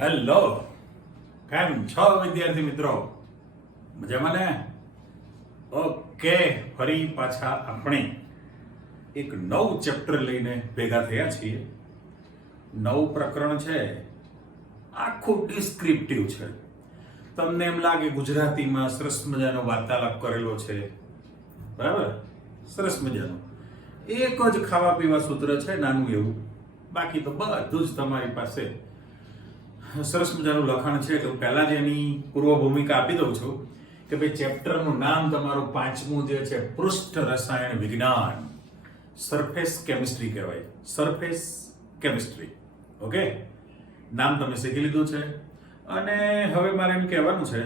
Hello, કેમ છો વિદ્યાર્થી મિત્રો? મજામાં ને? ઓકે, ફરી પાછા આપણે એક નવું ચેપ્ટર લઈને ભેગા થયા છીએ. નવું પ્રકરણ છે, આખું ડિસ્ક્રિપ્ટિવ છે. તમને એમ લાગે ગુજરાતીમાં સરસ મજાનો વાર્તાલાપ કરેલો છે, બરાબર? સરસ મજાનો એક જ ખાવા પીવા સૂત્ર છે, નાનું એવું. બાકી તો બધું જ તમારી પાસે સરસ મજાનું લખાણ છે. તો પહેલા જ એની પૂર્વ ભૂમિકા આપી દઉં છું કે ભાઈ ચેપ્ટરનું નામ તમારું પાંચમું જે છે પૃષ્ઠ રસાયણ વિજ્ઞાન, સરફેસ કેમિસ્ટ્રી કહેવાય. Surface chemistry. ઓકે, નામ તમે શીખી લીધું છે. અને હવે મારે એમ કહેવાનું છે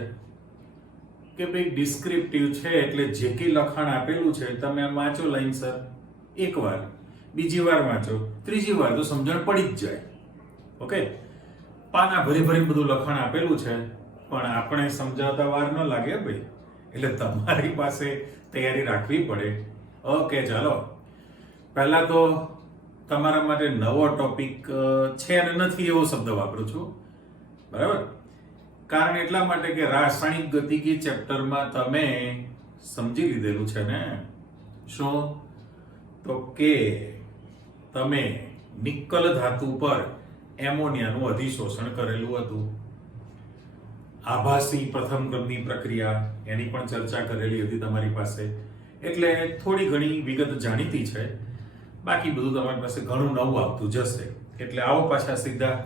કે ભાઈ ડિસ્ક્રિપ્ટિવ છે એટલે જે કંઈ લખાણ આપેલું છે તમે વાંચો લાઈનસર. એકવાર, બીજી વાર વાંચો, ત્રીજી વાર તો સમજણ પડી જ જાય. ઓકે, પાના ભરી ભરી બધું લખાણ આપેલું છે, પણ આપણે સમજાવતા વાર ન લાગે ભાઈ, એટલે તમારી પાસે તૈયારી રાખવી પડે. ઓકે, ચાલો. પહેલા તો તમારા માટે નવો ટોપિક છે અને નથી એવો શબ્દ વાપરું છું, બરાબર? કારણ એટલા માટે કે રાસાયણિક ગતિકી ચેપ્ટરમાં તમે સમજી લીધેલું છે ને. શું? તો કે તમે નિકલ ધાતુ પર એમોનિયાનું અધિશોષણ કરેલું હતું. આભાસી પ્રથમ ક્રમની પ્રક્રિયા, એની પણ ચર્ચા કરેલી હતી તમારી પાસે. એટલે થોડી ઘણી વિગત જાણીતી છે. બાકી બધું તમારી પાસે ઘણું નવું આવતું જશે. એટલે આવો પાછા સીધા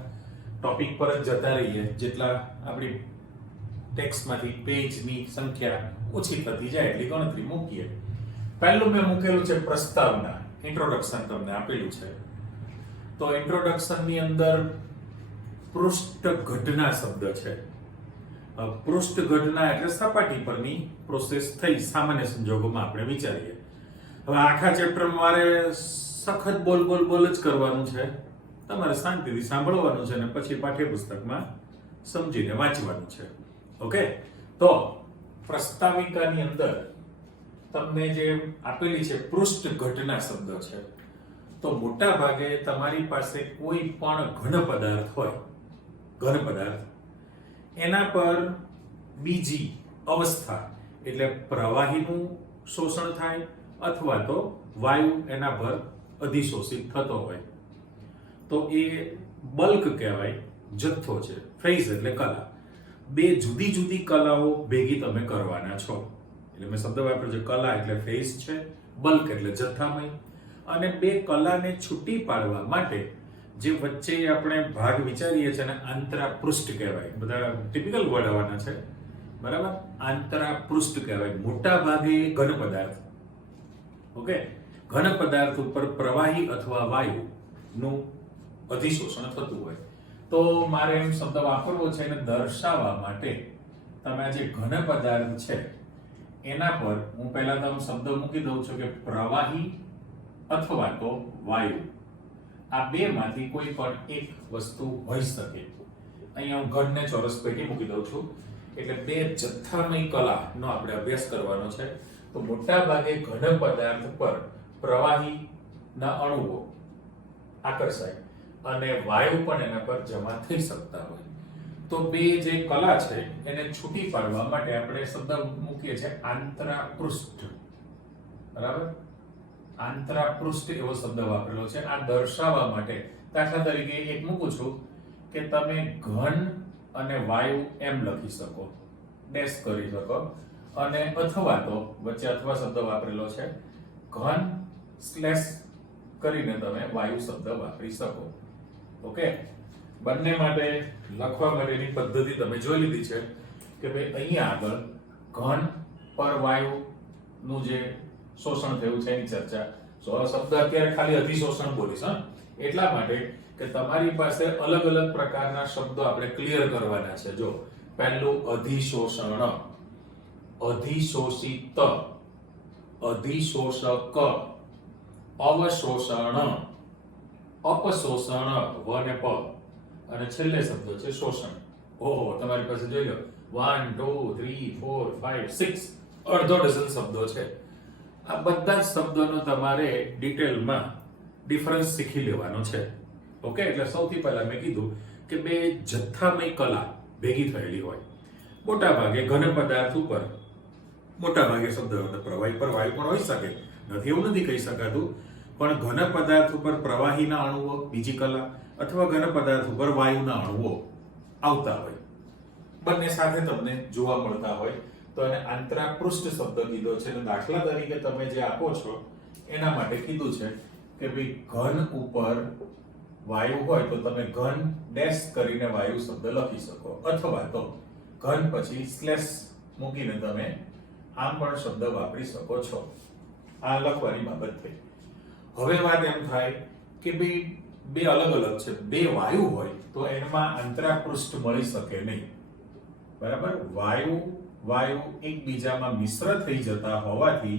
ટોપિક પર જ જતા રહીએ. જેટલા આપણી ટેક્સ્ટમાંથી પેજની સંખ્યા ઓછી થતી જાય એટલી ગણતરી મૂકીએ. પહેલું મેં મૂકેલું છે પ્રસ્તાવના, ઇન્ટ્રોડક્શન તમને આપેલું છે. તો ઇન્ટ્રોડક્શનની અંદર પૃષ્ઠ ઘટના શબ્દ છે. પૃષ્ઠ ઘટના એટલે સપાટી પરની પ્રોસેસ થઈ સામાન્ય સંજોગોમાં આપણે વિચારીએ. હવે આખા ચેપ્ટરમાં મારે સખત બોલ જ કરવાનું છે. તમારે શાંતિથી સાંભળવાનું છે અને પછી પાઠ્યપુસ્તકમાં સમજીને વાંચવાનું છે. ઓકે, તો પ્રસ્તાવિકાની અંદર તમને જે આપેલી છે પૃષ્ઠ ઘટના શબ્દ છે. તો મોટા ભાગે તમારી પાસે કોઈ પણ ઘન પદાર્થ હોય, ઘન પદાર્થ, એના પર બીજી અવસ્થા એટલે પ્રવાહીનું શોષણ થાય અથવા તો વાયુ એના પર અધિશોષિત થતો હોય તો એ બલ્ક કહેવાય, જથ્થો છે. ફેઝ એટલે કલા. બે જુદી જુદી કલાઓ ભેગી તમે કરવાના છો. એટલે મેં શબ્દ વાપર્યો છે, કલા એટલે ફેઝ છે, બલ્ક એટલે જથ્થામય. અને બે કલાને છૂટી પાડવા માટે જે વચ્ચે આપણે ભાગ વિચારીએ છીએ ને આંતરાપૃષ્ઠ કહેવાય. બધા ટિપિકલ વર્ડ આવવાના છે, બરાબર? આંતરાપૃષ્ઠ કહેવાય. મોટા ભાગે ઘન પદાર્થ, ઓકે, ઘન પદાર્થ ઉપર પ્રવાહી અથવા વાયુનું અધિશોષણ થતું હોય તો મારે એમ શબ્દ વાપરવો છે એને દર્શાવવા માટે. તમે આ જે ઘન પદાર્થ છે એના પર હું પહેલા તો શબ્દ મૂકી દઉં છું કે પ્રવાહી અથવા તો વાયુ. આ બે માંથી કોઈ પણ એક વસ્તુ હોઈ શકે. અહીંયા હું ઘનને ચોરસ પેટી મૂકી દઉં છું. એટલે બે જથ્થામય કલાનો આપણે અભ્યાસ કરવાનો છે. તો મોટા ભાગે ઘન પદાર્થ પર પ્રવાહીના અણુઓ આકર્ષાય અને વાયુ પણ એના પર જમા થઈ શકતા હોય. તો બે જે કલા છે એને છૂટી પાડવા માટે આપણે શબ્દ મૂકીએ છીએ આંતરાપૃષ્ઠ, બરાબર? આંતરાપૃષ્ઠ એવો શબ્દ વાપરેલો છે આ દર્શાવવા માટે. દાખલા તરીકે એક મૂકું છું કે તમે ઘન અને વાયુ એમ લખી શકો, ડેશ કરી શકો, અને અથવા તો વચ્ચે અથવા શબ્દ વાપરેલો છે, ઘન સ્લેશ કરીને તમે વાયુ શબ્દ વાપરી શકો. ઓકે, બંને માટે લખવા માટેની પદ્ધતિ તમે જોઈ લીધી છે કે ભાઈ અહીંયા આગળ ઘન પર વાયુનું જે શોષણ થયું છે એની ચર્ચા. શબ્દ અત્યારે ખાલી અધિશોષણ બોલીશ, એટલા માટે કે તમારી પાસે અલગ અલગ પ્રકારના શબ્દો આપણે ક્લિયર કરવાના છે. જો પહેલું અધિશોષણ, અધિશોષિત, અધિશોષક, અવશોષણ, અપશોષણ, વ ને પ, અને છેલ્લે શબ્દ છે શોષણ. ઓહો, તમારી પાસે જોઈ લો 1 2 3 4 5 6 અડધો ડઝન શબ્દો છે. આ બધા જ શબ્દોનો તમારે ડિટેલમાં ડિફરન્સ શીખી લેવાનો છે. ઓકે, એટલે સૌથી પહેલા મેં કીધું કે બે જથ્થામય કલા ભેગી થયેલી હોય. મોટા ભાગે ઘન પદાર્થ ઉપર મોટા ભાગે શબ્દ પ્રવાહી પર વાયુ પણ હોઈ શકે, નથી એવું નથી કહી શકાતું, પણ ઘન પદાર્થ ઉપર પ્રવાહીના અણુઓ બીજી કલા અથવા ઘન પદાર્થ ઉપર વાયુના અણુઓ આવતા હોય, બંને સાથે તમને જોવા મળતા હોય તો એને આંતરાપૃષ્ઠ શબ્દ કીધો છે. અને દાખલા તરીકે તમે જે આપો છો એના માટે કીધું છે કે ભાઈ ઘન ઉપર વાયુ હોય તો તમે ઘન ડેશ કરીને વાયુ શબ્દ લખી શકો, અથવા તો ઘન પછી સ્લેશ મૂકીને તમે આમ પણ શબ્દ વાપરી શકો છો. આ લખવાની બાબત થઈ. હવે વાત એમ થાય કે ભાઈ બે અલગ અલગ છે, બે વાયુ હોય તો એમાં આંતરાપૃષ્ઠ મળી શકે નહીં, બરાબર? વાયુ એકબીજામાં મિશ્ર થઈ જતા હોવાથી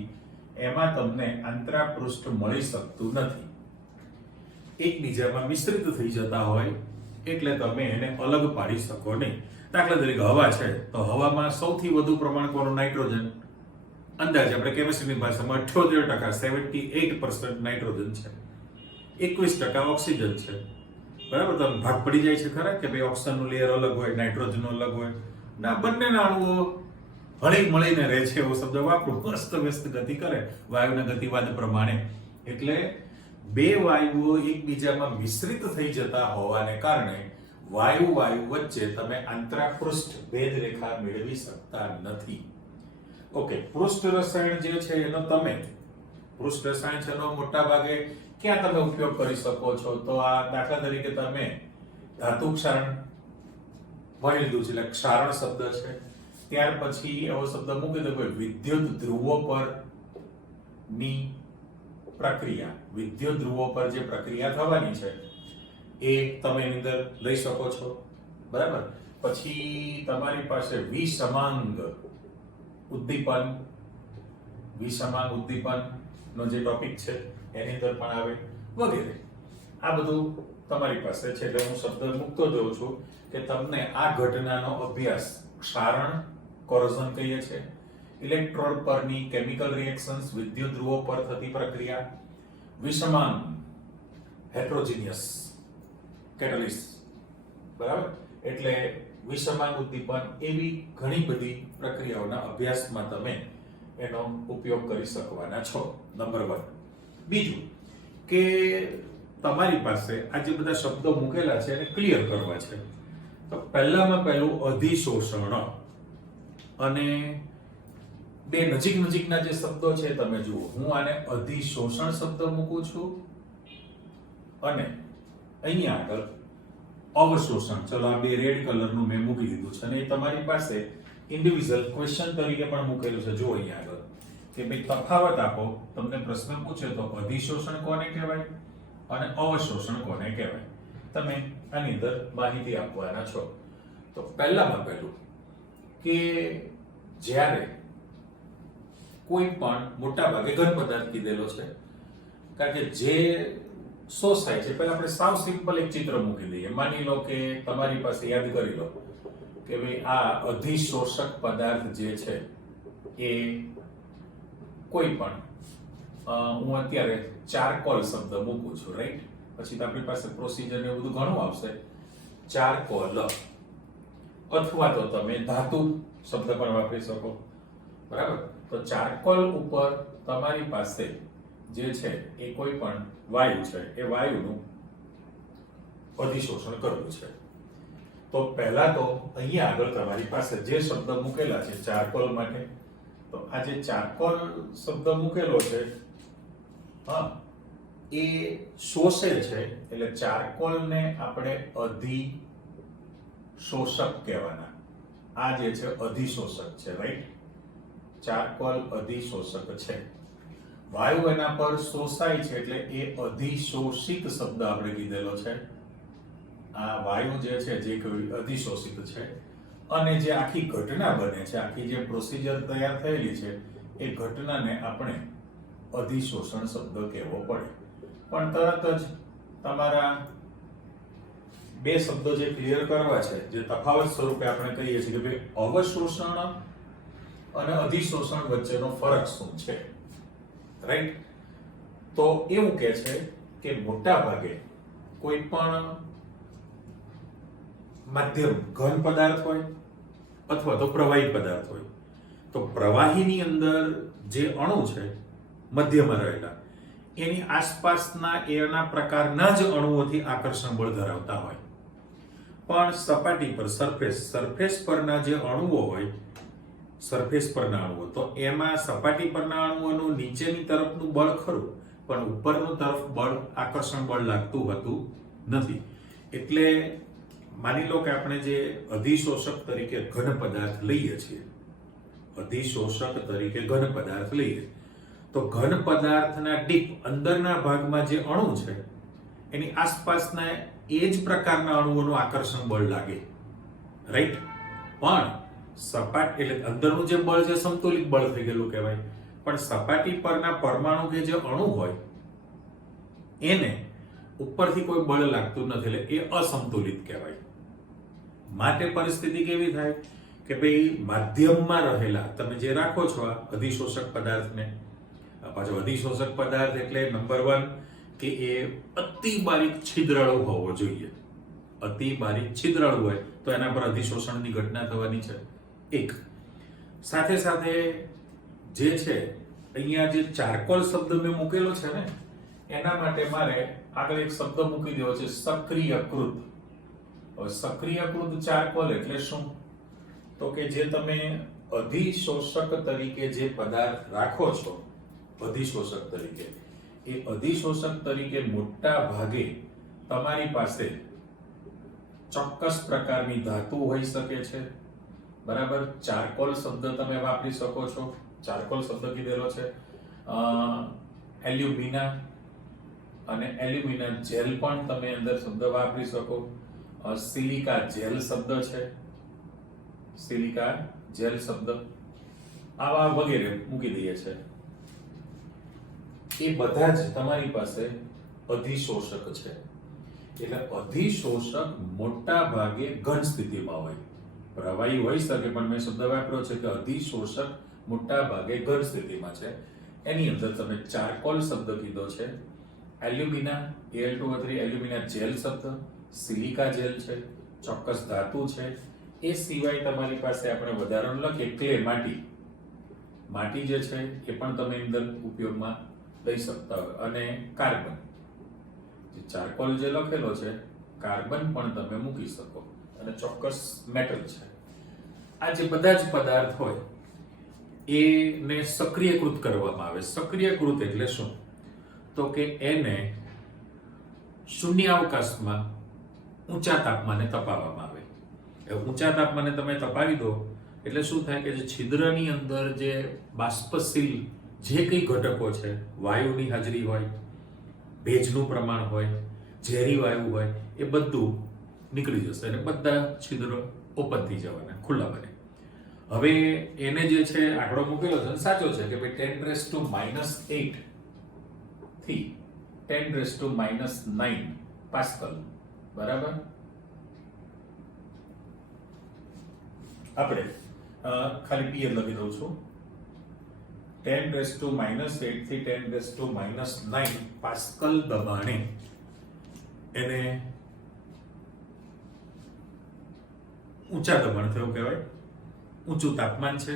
એમાં તમને આંતરાપૃષ્ઠ મળી શકતું નથી. એકબીજામાં મિશ્રિત થઈ જતા હોય એટલે તમે એને અલગ પાડી શકો નહીં. દાખલા તરીકે હવા છે તો હવામાં સૌથી વધુ પ્રમાણ કોનું? નાઇટ્રોજન. અંદાજે આપણે કેમિસ્ટ્રીની ભાષામાં 78% નાઇટ્રોજન છે, 21% ઓક્સિજન છે, બરાબર? તો ભાગ પડી જાય છે ખરા કે ભાઈ ઓક્સિજનનું લેયર અલગ હોય, નાઇટ્રોજનનું અલગ હોય ના, બંનેના અણુઓ હળી મળીને રહે છે એવો શબ્દ વાપરો. અસ્તવ્યસ્ત ગતિ કરે વાયુના ગતિવાદ પ્રમાણે. એટલે બે વાયુઓ એકબીજામાં મિશ્રિત થઈ જતા હોવાને કારણે વાયુ વચ્ચે તમે આંતરાપૃષ્ઠ ભેદ રેખા મેળવી શકતા નથી. ઓકે, પૃષ્ઠ રસાયણ જે છે એનો તમે પૃષ્ઠ રસાયણ છે એનો મોટા ભાગે ક્યાં તમે ઉપયોગ કરી શકો છો? તો આ દાખલા તરીકે તમે ધાતુ ક્ષારણ ભણી લીધું છે, એટલે ક્ષારણ શબ્દ છે. ત્યાર પછી એવો શબ્દ મૂકી દો વિદ્યુત ધ્રુવો પર ની પ્રક્રિયા, વિદ્યુત ધ્રુવો પર જે પ્રક્રિયા થવાની છે એ તમે એની અંદર લઈ શકો છો, બરાબર? પછી તમારી પાસે વિસમાંગ ઉદ્દીપન નો જે ટોપિક છે એની અંદર પણ આવે વગેરે. આ બધું તમારી પાસે છે. એટલે હું શબ્દ મૂકતો જઉં છું કે તમને આ ઘટનાનો અભ્યાસ ક્ષારણ કોરોઝન કહીએ છીએ, ઇલેક્ટ્રોડ પરની કેમિકલ રિએક્શન્સ વિદ્યુત ધ્રુવો પર થતી પ્રક્રિયા, વિષમાંગ હેટ્રોજીનિયસ કેટલિસ્ટ, બરાબર? એટલે વિષમાંગ ઉદ્દીપન એવી ઘણી બધી પ્રક્રિયાઓના અભ્યાસમાં તમે એનો ઉપયોગ કરી શકવાના છો. નંબર 1. બીજું કે તમારી પાસે આ જે બધા શબ્દો મૂકેલા છે એને ક્લિયર કરવા છે. તો પહેલામાં પહેલું અધિશોષણ, અને બે નજીકના જે શબ્દો છે તમે જુઓ. હું આને અધિશોષણ શબ્દ મૂકું છું અને અહીંયા આગળ અવશોષણ. ચલો આ બે રેડ કલરનું મેં મૂકી દીધું છે અને એ તમારી પાસે ઇન્ડિવિડ્યુઅલ ક્વેશ્ચન તરીકે પણ મૂકેલું છે. જો અહીંયા આગળ કે ભાઈ તફાવત આપો, તમને પ્રશ્ન પૂછે તો અધિશોષણ કોને કહેવાય અને અવશોષણ કોને કહેવાય, તમે આની અંદર માહિતી આપવાના છો. તો પહેલામાં પહેલું કે જ્યારે કોઈ પણ મોટા ભાગે ઘન પદાર્થ કીધેલો છે, કારણ કે જે શોષાય છે, પહેલા આપણે સાવ સિમ્પલ એક ચિત્ર મૂકી દઈએ. માની લો કે તમારી પાસે, યાદ કરી લો કે ભાઈ આ અધિશોષક પદાર્થ જે છે એ કોઈ પણ હું અત્યારે ચારકોલ શબ્દ મૂકું છું, રાઈટ? પછી તો આપણી પાસે પ્રોસિજર ને બધું ઘણું આવશે. ચારકોલ, અથવા તો તમે ધાતુ શબ્દ પણ વાપરી શકો, બરાબર? તો ચારકોલ ઉપર તમારી પાસે જે છે એ કોઈ પણ વાયુ છે, એ વાયુનું અધિશોષણ કરવું છે. તો પહેલા તો અહીંયા આગળ તમારી પાસે જે શબ્દ મૂકેલા છે ચારકોલ માટે, તો આ જે ચારકોલ શબ્દ મૂકેલો છે હા એ શોષે છે, એટલે ચારકોલને આપણે અધિશોષક કહેવાના. આ જે છે અધિશોષક છે, રાઈટ? ચારકોલ અધિશોષક છે. વાયુ એના પર શોષાય છે એટલે એ અધિશોષિત શબ્દ આપણે કીધેલો છે. આ વાયુ જે છે જે અધિશોષિત છે, અને જે આખી ઘટના બને છે, આખી જે પ્રોસિજર તૈયાર થયેલી છે એ ઘટનાને આપણે અધિશોષણ શબ્દ કહેવો પડે. પણ તરત જ તમારા બે શબ્દો જે ક્લિયર કરવા છે, જે તફાવત સ્વરૂપે આપણે કહીએ છીએ કે ભાઈ અવશોષણ અને અધિશોષણ વચ્ચેનો ફરક શું છે, રાઈટ? તો એવું કહે છે કે મોટા ભાગે કોઈ પણ માધ્યમ ઘન પદાર્થ હોય અથવા તો પ્રવાહી પદાર્થ હોય, તો પ્રવાહીની અંદર જે અણુ છે મધ્યમાં રહેલા, એની આસપાસના એના પ્રકારના જ અણુઓથી આકર્ષણ બળ ધરાવતા હોય. પણ સપાટી પર સરફેસ પરના જે અણુઓ હોય, સરફેસ પરના અણુઓ, તો એમાં સપાટી પરના અણુઓનું નીચેની તરફનું બળ ખરું, પણ ઉપરનું તરફ બળ, આકર્ષણ બળ લાગતું હોતું નથી. એટલે માની લો કે આપણે જે અધિશોષક તરીકે ઘન પદાર્થ લઈએ છીએ, અધિશોષક તરીકે ઘન પદાર્થ લઈએ, તો ઘન પદાર્થના ડીપ અંદરના ભાગમાં જે અણુ છે એની આસપાસના એ જ પ્રકારના અણુઓનું આકર્ષણ બળ લાગે, રાઈટ? પણ સપાટી એટલે અંદરનું જે બળ છે સમતોલિત બળ થઈ ગયેલું કહેવાય, પણ સપાટી પરના પરમાણુ કે જે અણુ હોય એને ઉપરથી કોઈ બળ લાગતું નથી, એટલે એ અસંતુલિત કહેવાય. માટે પરિસ્થિતિ કેવી થાય કે ભાઈ માધ્યમમાં રહેલા તમે જે રાખો છો આ અધિશોષક પદાર્થને, પાછો અધિશોષક પદાર્થ એટલે નંબર 1 કે એ અતિ બારીક છિદ્રાળુ હોવો જોઈએ. અતિ બારીક છિદ્રાળુ હોય તો એના પર અધિશોષણની ઘટના થવાની છે. એક સાથે સાથે જે છે અહીંયા જે ચારકોલ શબ્દ મેં મૂકેલો છે ને, એના માટે મારે આગળ એક શબ્દ મૂકી દેવો છે, સક્રિયકૃત. હવે સક્રિયકૃત ચારકોલ એટલે શું? તો કે જે તમે અધિશોષક તરીકે જે પદાર્થ રાખો છો, અધિશોષક તરીકે, એ અધિશોષક તરીકે મોટા ભાગે તમારી પાસે ચોક્કસ પ્રકારની ધાતુ હોઈ શકે છે, બરાબર? ચારકોલ શબ્દ તમે વાપરી શકો છો, ચારકોલ શબ્દ કીધેલો છે. એલ્યુમિના અને એલ્યુમિના જેલ પણ તમે અંદર શબ્દ વાપરી શકો. સિલિકા જેલ શબ્દ છે, સિલિકા જેલ શબ્દ, આવા વગેરે મૂકી દઈએ છે. એ બધા જ તમારી પાસે અધિશોષક છે. એટલે અધિશોષક મોટા ભાગે ઘન સ્થિતિમાં હોય, પ્રવાહી હોઈ શકે, પણ મેં શબ્દ વાપર્યો છે કે અધિશોષક મોટા ભાગે ઘન સ્થિતિમાં છે. એની અંદર તમે ચારકોલ શબ્દ કીધો છે, એલ્યુમિના Al2O3 એલ્યુમિના જેલ શબ્દ, સિલિકા જેલ છે, ચોક્કસ ધાતુ છે. એ સિવાય તમારી પાસે આપણે વધારાનું લખીએ ક્લે, માટી. માટી જે છે એ પણ તમે અંદર ઉપયોગમાં લઈ શકતા હોય. અને કાર્બન, જે ચારકોલ જે લખેલો છે, કાર્બન પણ તમે મૂકી શકો, અને ચોક્કસ મેટલ છે. આ જે બધા જ પદાર્થ હોય એને સક્રિયકૃત કરવામાં આવે. સક્રિયકૃત એટલે શું? તો કે એને શૂન્યાવકાશમાં ઊંચા તાપમાને તપાવવામાં આવે. ઊંચા તાપમાને તમે તપાવી દો એટલે શું થાય કે જે છિદ્રની અંદર જે બાષ્પશીલ જે કઈ ઘટકો છે, વાયુની હાજરી હોય, ભેજનું પ્રમાણ હોય, ઝેરી વાયુ હોય, એ બધું નીકળી જશે અને બધા છિદ્રો ઓપન થઈ જવાના, ખુલ્લા બને. હવે એને જે છે આંકડો મૂકેલો છે સાચો છે કે ભાઈ 10⁻8 થી 10⁻9 પાસ્કલ, બરાબર? આપણે ખાલી પીએર લખી દઉં છું. 10⁻8 થી 10⁻9 પાસ્કલ દબાણે એને ઊંચા દબાણ થયું કહેવાય, ઊંચું તાપમાન છે.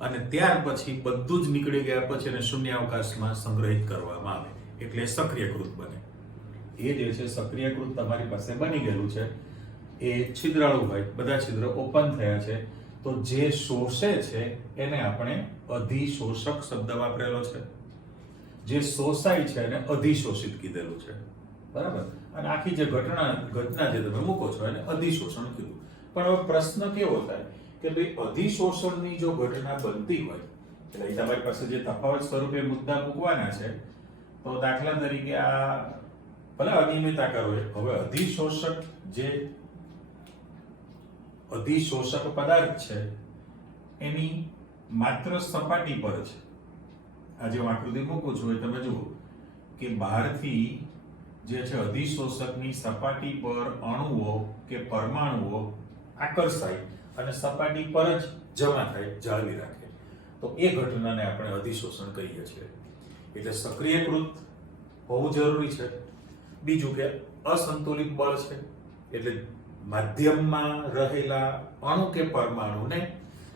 અને ત્યાર પછી બધું જ નીકળી ગયા પછી એને શૂન્યાવકાશમાં સંગ્રહિત કરવામાં આવે એટલે સક્રિયકૃત બને. એ જે છે સક્રિયકૃત તમારી પાસે બની ગયેલું છે, એ છિદ્રાળુ હોય, બધા છિદ્રો ઓપન થયા છે, તો જે શોષે છે એને આપણે અધિશોષક શબ્દ વાપરેલો છે. જે શોષાય છે એને અધિશોષિત કીધેલું છે, બરાબર? અને આખી જે ઘટના જે તમે મૂકો છો એને અધિશોષણ કીધું. પણ હવે પ્રશ્ન કેવો થાય કે ભાઈ અધિશોષણની જો ઘટના બનતી હોય એટલે તમારી પાસે જે તફાવત સ્વરૂપે મુદ્દા મૂકવાના છે, તો દાખલા તરીકે આ ભલે અનિયમિત આકાર હોય, હવે અધિશોષક જે અધિશોષક પદાર્થ છે એની માત્ર સપાટી પર છે. આ જે આકૃતિ મૂકું છું એ તમે જુઓ કે બહારથી જે છે અધિશોષકની સપાટી પર અણુઓ કે પરમાણુઓ આકર્ષાય અને સપાટી પર જ જમા થાય, જાળવી રાખે, તો એ ઘટનાને આપણે અધિશોષણ કહીએ છીએ. એટલે સક્રિયકૃત હોવું જરૂરી છે. બીજું કે અસંતુલિત બળ છે, એટલે માધ્યમમાં રહેલા અણુ કે પરમાણુને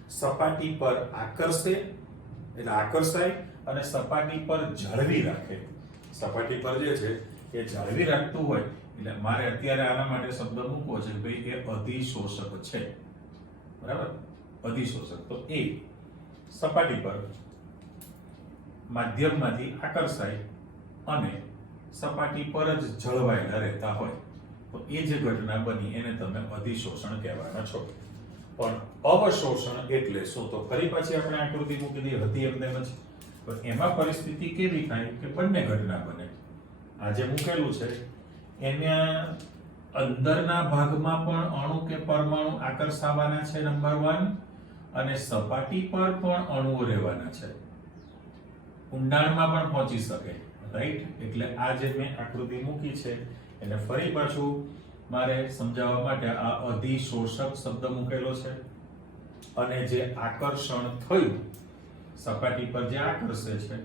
સપાટી પર આકર્ષે એટલે આકર્ષાય અને સપાટી પર જાળવી રાખે. સપાટી પર જે છે એ જાળવી રાખતું હોય એટલે મારે અત્યારે આના માટે શબ્દ મૂકવો છે કે ભાઈ એ અધિશોષક છે. બરાબર, અધિશોષક. તો એ સપાટી પર માધ્યમમાંથી આકર્ષાય અને સપાટી પર જ જળવાયેલા રહેતા હોય તો એ જે ઘટના બની એને તમે અધિશોષણ કહેવાના છો. પણ અવશોષણ એટલે શું? તો ફરી પાછી આપણે આકૃતિ મૂકી દઈએ હતી એમને જ. પણ એમાં પરિસ્થિતિ કેવી થાય કે બંને ઘટના બને. આ જે મૂકેલું છે એના અંદરના ભાગમાં પણ અણુ કે પરમાણુ આકર્ષાવાના છે નંબર 1 અને સપાટી પર પણ અણુઓ રહેવાના છે. ઊંડાણમાં પણ પહોંચી શકે. રાઈટ? એટલે આ જે મેં આકૃતિ મૂકી છે એને ફરી પાછું મારે સમજાવવા માટે આ અધિશોષક શબ્દ મૂકેલો છે અને જે આકર્ષણ થયું સપાટી પર જે આકર્ષે છે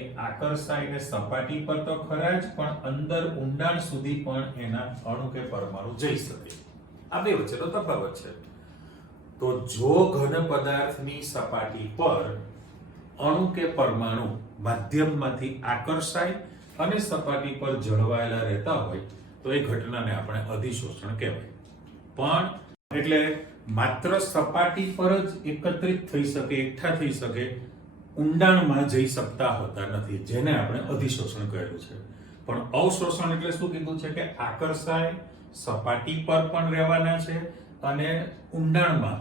એ આકર્ષાઈને સપાટી પર તો ખરા જ પણ અંદર ઊંડાણ સુધી પણ એના અણુ કે પરમાણુ જઈ શકે. આ બે વચ્ચેનો તફાવત છે. તો જો ઘન પદાર્થની સપાટી પર અણુ કે પરમાણુ માધ્યમમાંથી આકર્ષાય અને સપાટી પર જળવાયેલા રહેતા હોય તો એ ઘટનાને આપણે અધિશોષણ કહેવાય. પણ એટલે માત્ર સપાટી પર જ એકત્રિત થઈ શકે, એકઠા થઈ શકે, ઊંડાણમાં જઈ શકતા હોતા નથી, જેને આપણે અધિશોષણ કહેલું છે. પણ અવશોષણ એટલે શું કીધું છે કે આકર્ષાય, સપાટી પર પણ રહેવાના છે અને ઊંડાણમાં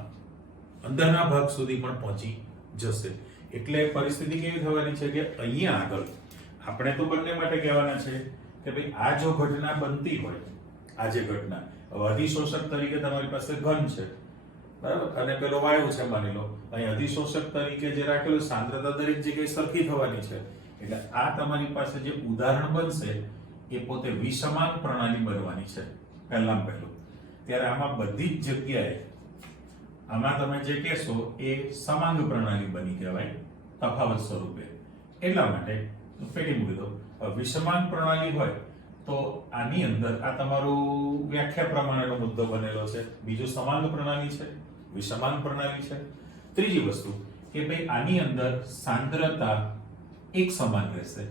અંદરના ભાગ સુધી પણ પહોંચી જશે. એટલે પરિસ્થિતિ કેવી થવાની છે કે અહીંયા આગળ આપણે તો બંને માટે કહેવાના છે કે ભાઈ આ જો ઘટના બનતી હોય, આ જે ઘટના અધિશોષક તરીકે તમારી પાસે ઘન છે, બરાબર, અને પેલો વાયુ છે માની લો, અહીં અધિશોષક તરીકે જે રાખેલું સાંદ્રતા દરેક જગ્યાએ સરખી થવાની છે. એટલે આ તમારી પાસે જે ઉદાહરણ બનશે એ પોતે વિષમાંગ પ્રણાલી બનવાની છે પહેલામાં પહેલું. ત્યારે આમાં બધી જ જગ્યાએ આમાં તમે જે કહેશો એ સમાંગ પ્રણાલી બની કહેવાય તફાવત સ્વરૂપે. એટલા માટે પેટી મૂકી દો. વિષમાંગ પ્રણાલી હોય તો આની અંદર આ તમારું વ્યાખ્યા પ્રમાણેનો મુદ્દો બનેલો છે. બીજું સમાંગ પ્રણાલી છે, વિષમાંગ પ્રણાલી છે. ત્રીજી વસ્તુ કે ભાઈ આની અંદર સાંદ્રતા એક સમાન રહેશે.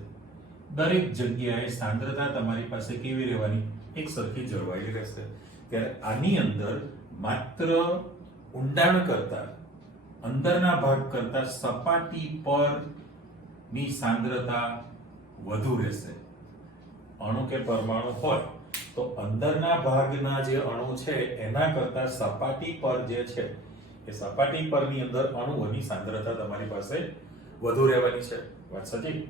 દરેક જગ્યાએ સાંદ્રતા તમારી પાસે કેવી રહેવાની? એક સરખી જળવાયેલી રહેશે. ત્યારે આની અંદર માત્ર ઊંડાણ કરતા, અંદરના ભાગ કરતા સપાટી પર ની સાંદ્રતા વધુ રહેશે. અણુ કે પરમાણુ હોય તો અંદરના ભાગના જે અણુ છે એના કરતા સપાટી પર જે છે એ સપાટી પરની અંદર અણુઓની સાંદ્રતા તમારી પાસે વધુ રહેવાની છે. વાત સાચી?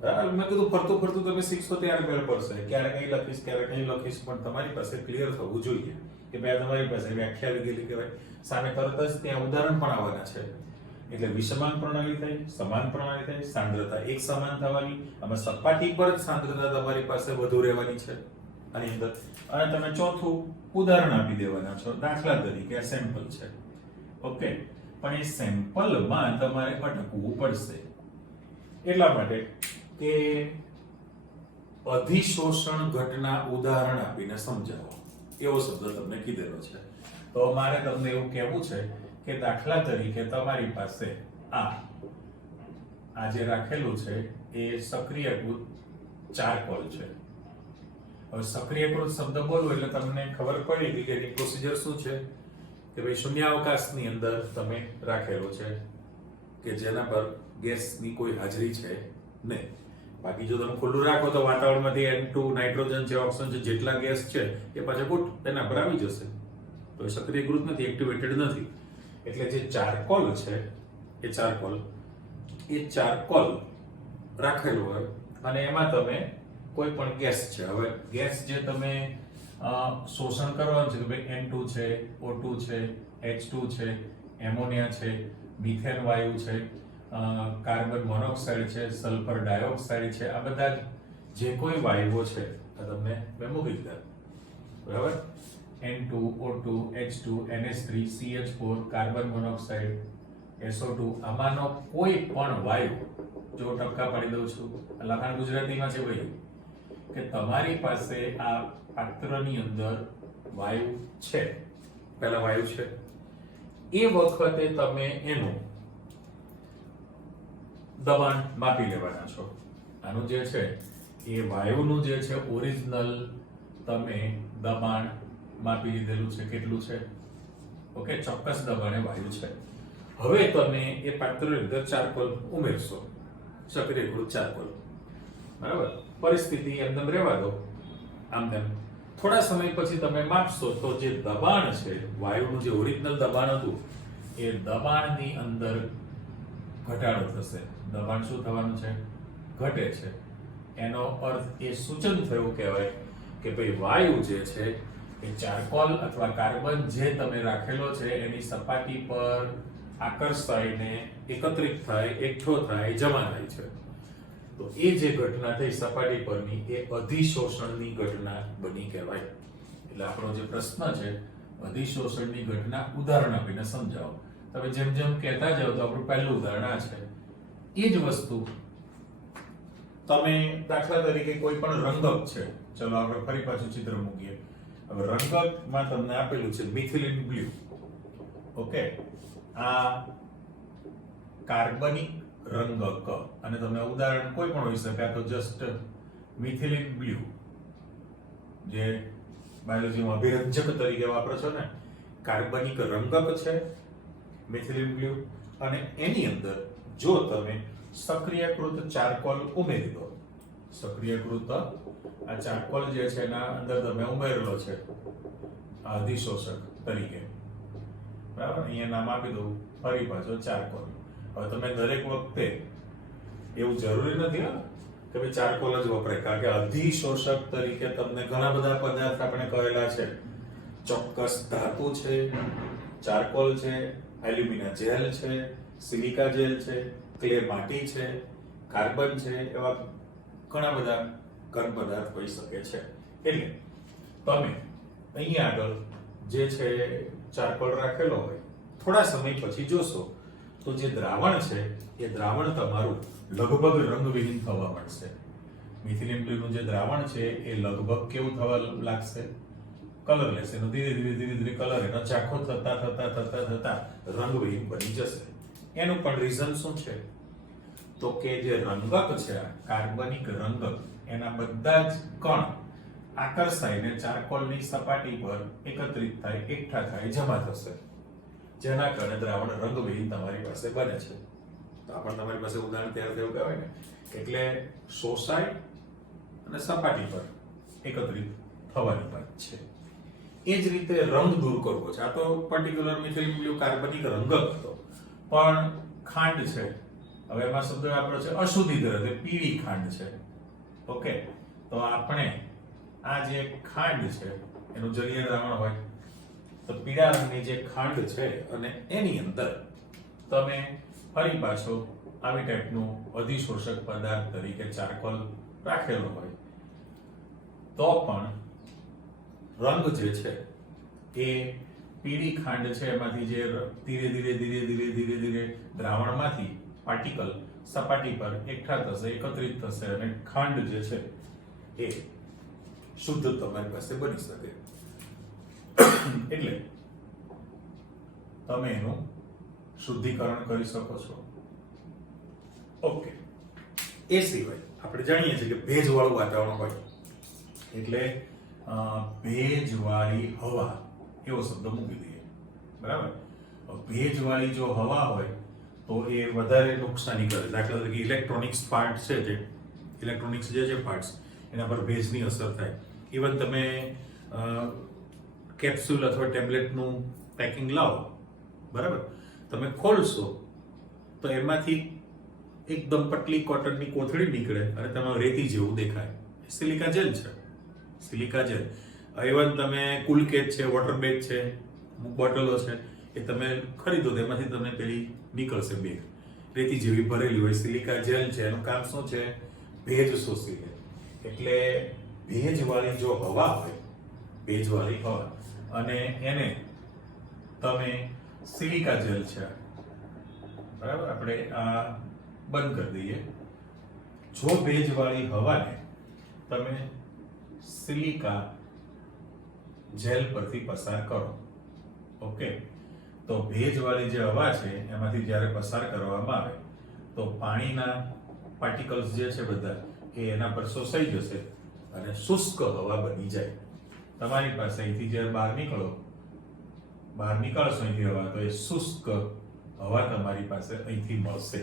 બરાબર. મેં કીધું ફરતું ફરતું તમે શીખશો ત્યારે મેળ પડશે. ક્યારેક અહીં લખીશ, ક્યારેક અહીં લખીશ, પણ તમારી પાસે ક્લિયર થવું જોઈએ કે ભાઈ તમારી પાસે વ્યાખ્યા લીધેલી કહેવાય. સામે તરત જ ત્યાં ઉદાહરણ પણ આવવાના છે. એટલે વિષમાંગ પ્રણાલી થઈ, સમાન પ્રણાલી થઈ, સાંદ્રતા એક સમાન થવાની, આમાં સપાટી પર જ સાંદ્રતા તમારી પાસે વધુ રહેવાની છે આની અંદર. અને તમે ચોથું ઉદાહરણ આપી દેવાના છો. દાખલા તરીકે આ સેમ્પલ છે, ઓકે, પણ એ સેમ્પલમાં તમારે અટકવું પડશે. એટલા માટે કે અધિશોષણ ઘટના ઉદાહરણ આપીને સમજાવો એવો શબ્દ તમને કીધેલો છે. તો મારે તમને એવું કહેવું છે કે દાખલા તરીકે તમારી પાસે આ જે રાખેલું છે એ સક્રિયકૃત ચારકોલ છે. હવે સક્રિયકૃત શબ્દ બોલું એટલે તમને ખબર પડી ગઈ કે એની પ્રોસિજર શું છે કે ભાઈ શૂન્યાવકાશની અંદર તમે રાખેલો છે કે જેના પર ગેસની કોઈ હાજરી છે નહીં. બાકી જો તમે ખુલ્લું રાખો તો વાતાવરણમાંથી N2 નાઇટ્રોજન છે, ઓક્સિજન છે, જેટલા ગેસ છે એ પાછા ગુટ તેના પર આવી જશે. તો એ સક્રિયકૃત નથી, એક્ટિવેટેડ નથી. એટલે જે ચારકોલ છે એ ચારકોલ રાખેલું હોય અને એમાં તમે કોઈ પણ ગેસ છે, હવે ગેસ જે તમે શોષણ કરવાનું છે કે ભાઈ N2 છે, O2 છે, H2 છે, એમોનિયા છે, મિથેન વાયુ છે, કાર્બન મોનોક્સાઇડ છે, સલ્ફર ડાયોક્સાઇડ છે, આ બધા જે કોઈ વાયુઓ છે આ તમને મેં મૂકી દીધા. બરાબર? N2, O2, H2, NH3, CH4, carbon monoxide, SO2, આમાંનો કોઈ પણ વાયુ, જો ટપકા પાડી દઉં છું, લખાણ ગુજરાતીમાં છે ભાઈ કે તમારી પાસે આ પાત્રની અંદર વાયુ છે, પહેલા વાયુ છે, એ વખતે તમે એનું દબાણ માપી લેવાના છો. આનું જે છે એ વાયુનું જે છે ઓરિજિનલ તમે દબાણ માપી લીધેલું છે. કેટલું છે? ઓકે, ચોક્કસ દબાણે વાયુ છે. હવે તમે એ પાત્રની અંદર ચારકોલ ઉમેરશો, સક્રિયકૃત ચારકોલ. બરાબર, પરિસ્થિતિ એમનેમ રહેવા દો આમ તેમ. થોડા સમય પછી તમે માપશો તો જે દબાણ છે, વાયુનું જે ઓરિજિનલ દબાણ હતું, એ દબાણની અંદર ઘટાડો થશે. દબાણ શું થવાનું છે? ઘટે છે. એનો અર્થ એ સૂચન થયું કહેવાય કે ભાઈ વાયુ જે છે એ ચારકોલ અથવા કાર્બન જે તમે રાખેલો છે એની સપાટી પર આકર્ષાઈને એકત્રિત થાય, એકઠો થાય, જમા થાય છે. તો એ જે ઘટના થઈ સપાટી પરની એ અધિશોષણની ઘટના બની કહેવાય. એટલે આપણો જે પ્રશ્ન છે અધિશોષણની ઘટના ઉદાહરણ આપીને સમજાવો. તમે જેમ જેમ કહેતા જાઓ તો આપણું પહેલું ઉદાહરણ આ છે. એ જ વસ્તુ તમે દાખલા તરીકે કોઈ પણ રંગક છે, ચલો આપણે ફરી પાછું ચિત્ર મૂકીએ. હવે રંગકમાં તમને આપેલું છે મિથિલિન બ્લુ. ઓકે, આ કાર્બનિક રંગક, અને તમને ઉદાહરણ કોઈ પણ હોઈ શકે, તો જસ્ટ મિથિલિન બ્લુ જે બાયોલોજીમાં અભિરંજક તરીકે વાપરો છો ને, કાર્બનિક રંગક છે મિથિલિન બ્લુ. અને એની અંદર જો તમે સક્રિયકૃત ચારકોલ ઉમેરી દો, સક્રિયકૃત આ ચારકોલ જે છે એના અંદર તમે ઉમેરેલો છે અધિશોષક તરીકે, બરાબર, અહીંયા નામ આપી દઉં ફરી પાછો ચારકોલ. હવે તમે દરેક વખતે એવું જરૂરી નથી કે ભાઈ ચારકોલ જ વપરાય, કારણ કે અધિશોષક તરીકે તમને ઘણા બધા પદાર્થ આપણે કહેલા છે. ચોક્કસ ધાતુ છે, ચારકોલ છે, એલ્યુમિના જેલ છે, સિલિકા જેલ છે, ક્લે માટી છે, કાર્બન છે, એવા ઘણા બધા ઘન પદાર્થ હોઈ શકે છે. એટલે તમે અહીંયા આગળ જે છે ચારકોલ રાખેલો હોય, થોડા સમય પછી જોશો તો જે દ્રાવણ છે એ દ્રાવણ તમારું લગભગ રંગવિહીન થવા મળશે. મિથિલિન બ્લુનું જે દ્રાવણ છે એ લગભગ કેવું થવા લાગશે? કલરલેસ. એનો ધીરે ધીરે ધીરે ધીરે કલર એનો ઝાંખો થતા થતા થતા થતા રંગવિહીન બની જશે. એનું પણ રીઝન શું છે? તો કે જે રંગક છે, કાર્બનિક રંગક, એના બધા જ કણ આકર્ષાઈને ચારકોલની સપાટી પર એકત્રિત થાય, એકઠા થાય, જમા થશે, જેના કારણે દ્રાવણ રંગવિહીન તમારી પાસે બને છે. તો આ પણ તમારી પાસે ઉદાહરણ તૈયાર થયું કહેવાય ને. એટલે શોષાય અને સપાટી પર એકત્રિત થવાની વાત છે. એ જ રીતે રંગ દૂર કરવો છે. આ તો પર્ટિક્યુલર મિથિલિન બ્લુ કાર્બનિક રંગક હતો, પણ ખાંડ છે. હવે એમાં શબ્દ આપણો છે અશુદ્ધિ દ્રવ્ય, પીળી ખાંડ છે. ઓકે, તો આપણે આ જે ખાંડ છે એનું જલીય દ્રાવણ હોય, તો પીળા રંગની જે ખાંડ છે અને એની અંદર તમે ફરી પાછો આવી ટાઈપનું અધિશોષક પદાર્થ તરીકે ચારકોલ રાખેલો હોય, તો પણ રંગ જે છે એ પીળી ખાંડ છે એમાંથી જે ધીરે ધીરે ધીરે ધીરે ધીરે ધીરે દ્રાવણમાંથી પાર્ટિકલ સપાટી પર એકઠા થશે, એકત્રિત થશે, અને ખાંડ જે છે એ શુદ્ધ તમારી પાસે બની શકે. એટલે તમે એનું શુદ્ધિકરણ કરી શકો છો. ઓકે, એ સિવાય આપણે જાણીએ છીએ કે ભેજવાળું વાતાવરણ હોય એટલે ભેજવાળી હવા એવો શબ્દ મૂકી દઈએ, બરાબર. ભેજવાળી જો હવા હોય તો એ વધારે નુકસાની કરે. દાખલા તરીકે ઇલેક્ટ્રોનિક્સ પાર્ટ છે, જે ઇલેક્ટ્રોનિક્સ જે છે પાર્ટ્સ, એના પર ભેજની અસર થાય. ઇવન તમે કેપ્સ્યુલ અથવા ટેબ્લેટનું પેકિંગ લાવો, બરાબર, તમે ખોલશો તો એમાંથી એકદમ પતલી કોટનની કોથળી નીકળે અને તેમાં રેતી જેવું દેખાય. સિલિકા જેલ છે, સિલિકા જેલ. ઇવન તમે કુલકેટ છે, વોટર બેગ છે, બોટલો છે, એ તમે ખરીદો તો એમાંથી તમને પેલી નીકળશે બેગ, રેતી જેવી ભરેલી હોય. સિલિકા જેલ છે, એનું કામ શું છે? ભેજ શોષી લે. એટલે ભેજવાળી જો હવા હોય, ભેજવાળી હવા, અને એને તમે સિલિકા જેલ છે, બરાબર, આપણે આ બંધ કરી દઈએ. જો ભેજવાળી હવાને તમે સિલિકા જેલ પરથી પસાર કરો. ઓકે, તો ભેજવાળી જે હવા છે એમાંથી જ્યારે પસાર કરવામાં આવે તો પાણીના પાર્ટિકલ્સ જે છે બધા એ એના પર શોષાઈ જશે અને શુષ્ક હવા બની જાય. તમારી પાસે અહીંથી જ્યારે બહાર નીકળશો અહીંથી હવા, તો એ શુષ્ક હવા તમારી પાસે અહીંથી મળશે.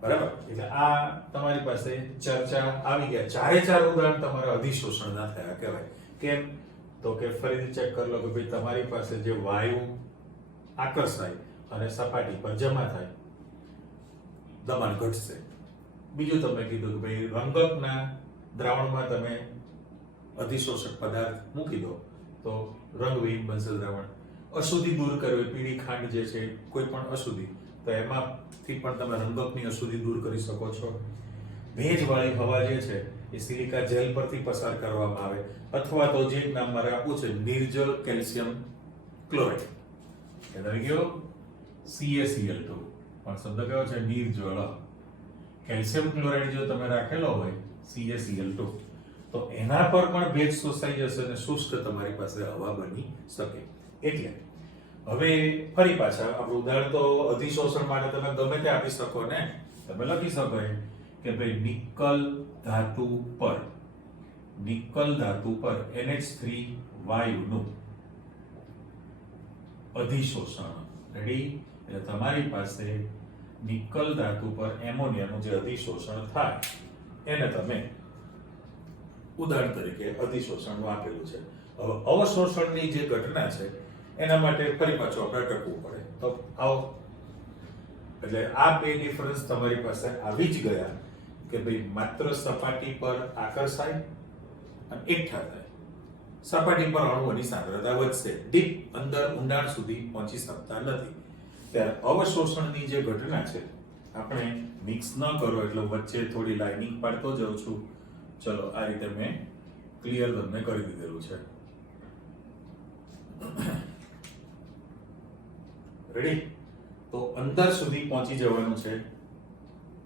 બરાબર? એટલે આ તમારી પાસે ચર્ચા આવી ગયા. ચારે ચાર ઉદાહરણ તમારા અધિશોષણના થયા કહેવાય. કેમ? તો કે ફરીથી ચેક કરી લો કે ભાઈ તમારી પાસે જે વાયુ આકર્ષાય અને સપાટી પર જમા થાય, દબાણ ઘટશે. બીજું તમે કીધું કે ભાઈ રંગકના દ્રાવણમાં તમે અધિશોષક પદાર્થ મૂકી દો તો રંગવિહીન બનશે દ્રાવણ. અશુદ્ધિ દૂર કરવી, પીળી ખાંડ જે છે કોઈ પણ અશુદ્ધિ, તો એમાંથી પણ તમે રંગકની અશુદ્ધિ દૂર કરી શકો છો. ભેજવાળી હવા જે છે એ સિલિકા જેલ પરથી પસાર કરવામાં આવે, અથવા તો જે નામ મારે આપવું છે નિર્જળ કેલ્શિયમ ક્લોરાઇડ. યાદ આવી ગયો? CaCl2 પણ શબ્દ કયો છે? નિર્જળ. કેલ્શિયમ ક્લોરાઇડ જો તમે રાખેલો હોય CaCl2 તો એના પર પણ ભેજ શોષાઈ જશે અને શુષ્ક તમારી પાસે હવા બની શકે. એટલે હવે ફરી પાછા આપણું ઉદાહરણ તો અધિશોષણ માટે તમે ગમે તે આપી શકો ને. તમે લખી શકો કે ભાઈ નિકલ ધાતુ પર NH3 વાયુનું અધિશોષણ. રેડી? એટલે તમારી પાસે નિકલ ધાતુ પર એમોનિયાનું જે અધિશોષણ થાય એને તમે ઉદાહરણ તરીકે અધિશોષણનું આપેલું છે. હવે અવશોષણની જે ઘટના છે એના માટે ફરી પાછું આપણે ટકવું પડે. તો આવો, એટલે આ બે ડિફરન્સ તમારી પાસે આવી જ ગયા કે ભાઈ માત્ર સપાટી પર આકર્ષાય અને એકઠા થાય. સપાટી પર અણુઓની સાંદ્રતા વધશે, ડીપ અંદર ઊંડાણ સુધી પહોંચી શકતા નથી. ત્યારે અવશોષણની જે ઘટના છે, આપણે મિક્સ ન કરો એટલે વચ્ચે થોડી લાઇનિંગ પાડતો જાઉં છું. ચલો, આ રીતે મેં ક્લિયર તમને કરી દીધેલું છે. રેડી? તો અંદર સુધી પહોંચી જવાનું છે,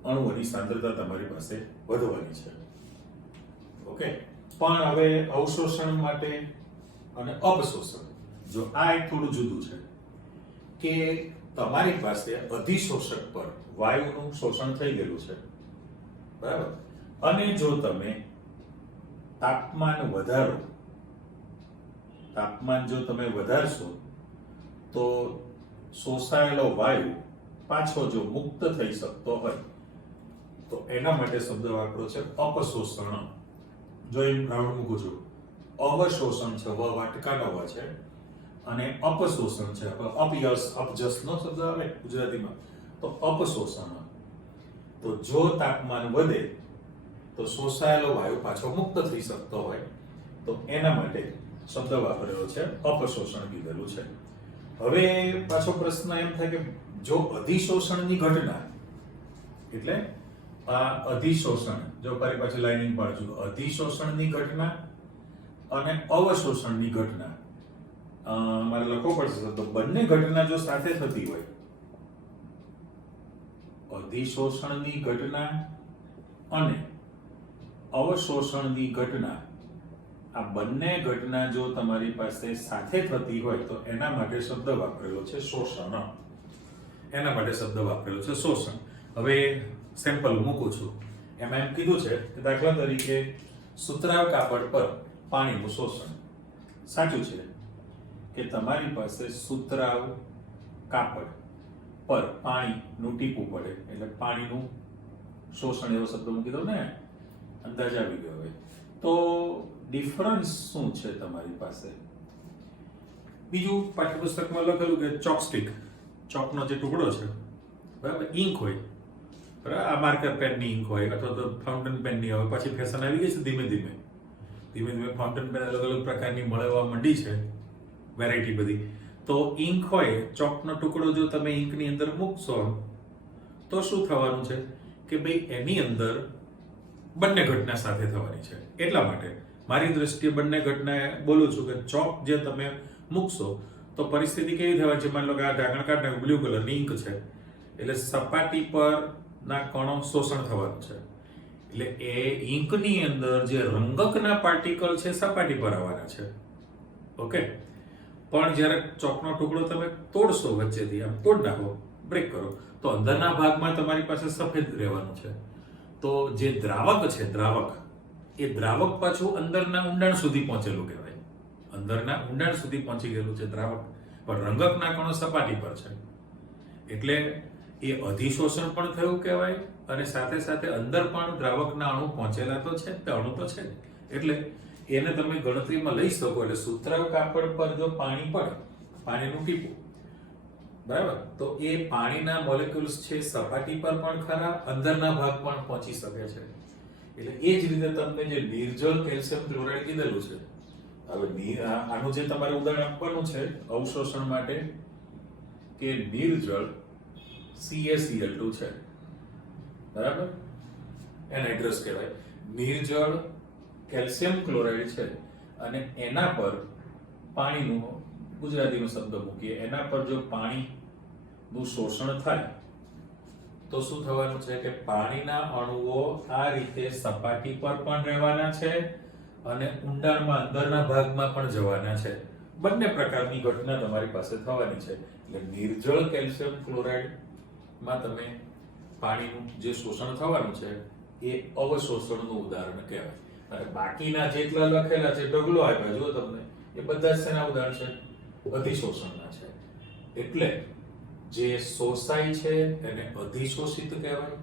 અણુઓની સાંદ્રતા તમારી પાસે વધવાની છે. ઓકે, પણ હવે અવશોષણ માટે અને અપશોષણ, જો આ એક થોડું જુદું છે કે તમારી પાસે અધિશોષક પર વાયુનું શોષણ થઈ ગયેલું છે, બરાબર? અને જો તમે તાપમાન જો તમે વધારશો તો શોષાયેલો વાયુ પાછો જો મુક્ત થઈ શકતો હોય તો એના માટે શબ્દ વાપરો છે અપશોષણ. જો એમ રાઉન્ડ મૂકું છું, અવશોષણ છે, વાટકાનો વ છે, અને અપશોષણ છે, અપજસનો શબ્દ આવે ગુજરાતીમાં, તો અપશોષણ. તો જો તાપમાન વધે તો શોષાયેલો વાયુ પાછો મુક્ત થઈ શકતો હોય તો એના માટે શબ્દ વાપરેલો છે અપશોષણ કીધેલું છે. હવે પાછો પ્રશ્ન એમ થાય કે જો અધિશોષણની ઘટના, એટલે આ અધિશોષણ, જો ફરી પાછી લાઇનિંગ પાડજો, અધિશોષણની ઘટના અને અવશોષણની ઘટના મારે લખવો પડશે. તો બંને ઘટના જો સાથે થતી હોય, અધિશોષણની ઘટના અને અવશોષણની ઘટના, આ બંને ઘટના જો તમારી પાસે સાથે થતી હોય તો એના માટે શબ્દ વાપરેલો છે શોષણ. એના માટે શબ્દ વાપરેલો છે શોષણ. હવે સેમ્પલ મૂકું છું. એમાં એમ કીધું છે કે દાખલા તરીકે સુતરાઉ કાપડ પર પાણીનું શોષણ. સાચું છે કે તમારી પાસે સુતરાઉ કાપડ પર પાણીનું ટીપું પડે એટલે પાણીનું શોષણ, એવો શબ્દ મૂકી દો ને, અંદાજ આવી ગયો. હવે તો ડિફરન્સ શું છે તમારી પાસે? બીજું પાઠ્યપુસ્તકમાં લખેલું કે ચોકસ્ટિક, ચોકનો જે ટુકડો છે, બરાબર, ઇંક હોય, બરાબર, આ માર્કર પેનની ઇંક હોય અથવા તો ફાઉન્ટેન પેનની હોય. પછી ફેશન આવી ગઈ છે ધીમે ધીમે ફાઉન્ટેન પેન અલગ અલગ પ્રકારની મળવા માંડી છે, વેરાયટી બધી. તો ઇંક હોય, ચોકનો ટુકડો જો તમે ઇંકની અંદર મૂકશો તો શું થવાનું છે કે ભાઈ એની અંદર બંને ઘટના સાથે થવાની છે. એટલા માટે મારી દ્રષ્ટિએ બંને ઘટના બોલું છું કે ચોક જે તમે મૂકશો તો પરિસ્થિતિ કેવી થવાની છે? માની લો કે આ ઢાંકણ કાઢને બ્લુ કલરની ઇંક છે, એટલે સપાટી પર ના કણો શોષણ થવાનું છે. એટલે એ ઇંકની અંદર જે રંગકના પાર્ટિકલ છે સપાટી પર આવવાના છે, ઓકે. પણ જ્યારે ચોકનો ટુકડો તમે તોડશો વચ્ચેથી, આમ તોડ નાખો, બ્રેક કરો, તો અંદરના ભાગમાં તમારી પાસે સફેદ રહેવાનું છે. તો જે દ્રાવક છે, એ દ્રાવક પાછું અંદરના ઊંડાણ સુધી પહોંચેલું કહેવાય. અંદરના ઊંડાણ સુધી પહોંચી ગયેલું છે દ્રાવક, પણ રંગકના કણો સપાટી પર છે. એટલે એ અધિશોષણ પણ થયું કહેવાય, અને સાથે સાથે અંદર પણ દ્રાવકના અણુ પહોંચેલા તો છે, તે અણુ તો છે. એટલે એને તમે ગણતરીમાં લઈ શકો. એટલે સુતરાઉ કાપડ પર જો પાણી પડે, પાણીનું ટીપું, બરાબર, તો એ પાણીના મોલેક્યુલ્સ છે સપાટી પર પણ ખરા, અંદરના ભાગ પણ પહોંચી શકે છે. એટલે એ જ રીતે તમને જે નિર્જળ કેલ્શિયમ ક્લોરાઇડ કીધેલું છે, હવે આનું જે તમારે ઉદાહરણ આપવાનું છે અવશોષણ માટે, કે નિર્જળ CaCl2 છે, બરાબર, એનાઇડ્રસ કહેવાય. નિર્જળ કેલ્શિયમ ક્લોરાઇડ છે, અને એના પર પાણીનું, ગુજરાતીનો શબ્દ મૂકીએ, એના પર જો પાણીનું શોષણ થાય તો શું થવાનું છે કે પાણીના અણુઓ આ રીતે સપાટી પર પણ રહેવાના છે અને ઊંડાણમાં અંદરના ભાગમાં પણ જવાના છે. બંને પ્રકારની ઘટના તમારી પાસે થવાની છે. એટલે નિર્જળ કેલ્શિયમ ક્લોરાઇડમાં તમે પાણીનું જે શોષણ થવાનું છે એ અવશોષણનું ઉદાહરણ કહેવાય. અને બાકીના જેટલા લખેલા છે, ઢગલો આપ્યા જો તમને, એ બધા જ શેના ઉદાહરણ છે? અધિશોષણના છે. એટલે જે શોષાય છે એને અધિશોષિત કહેવાય,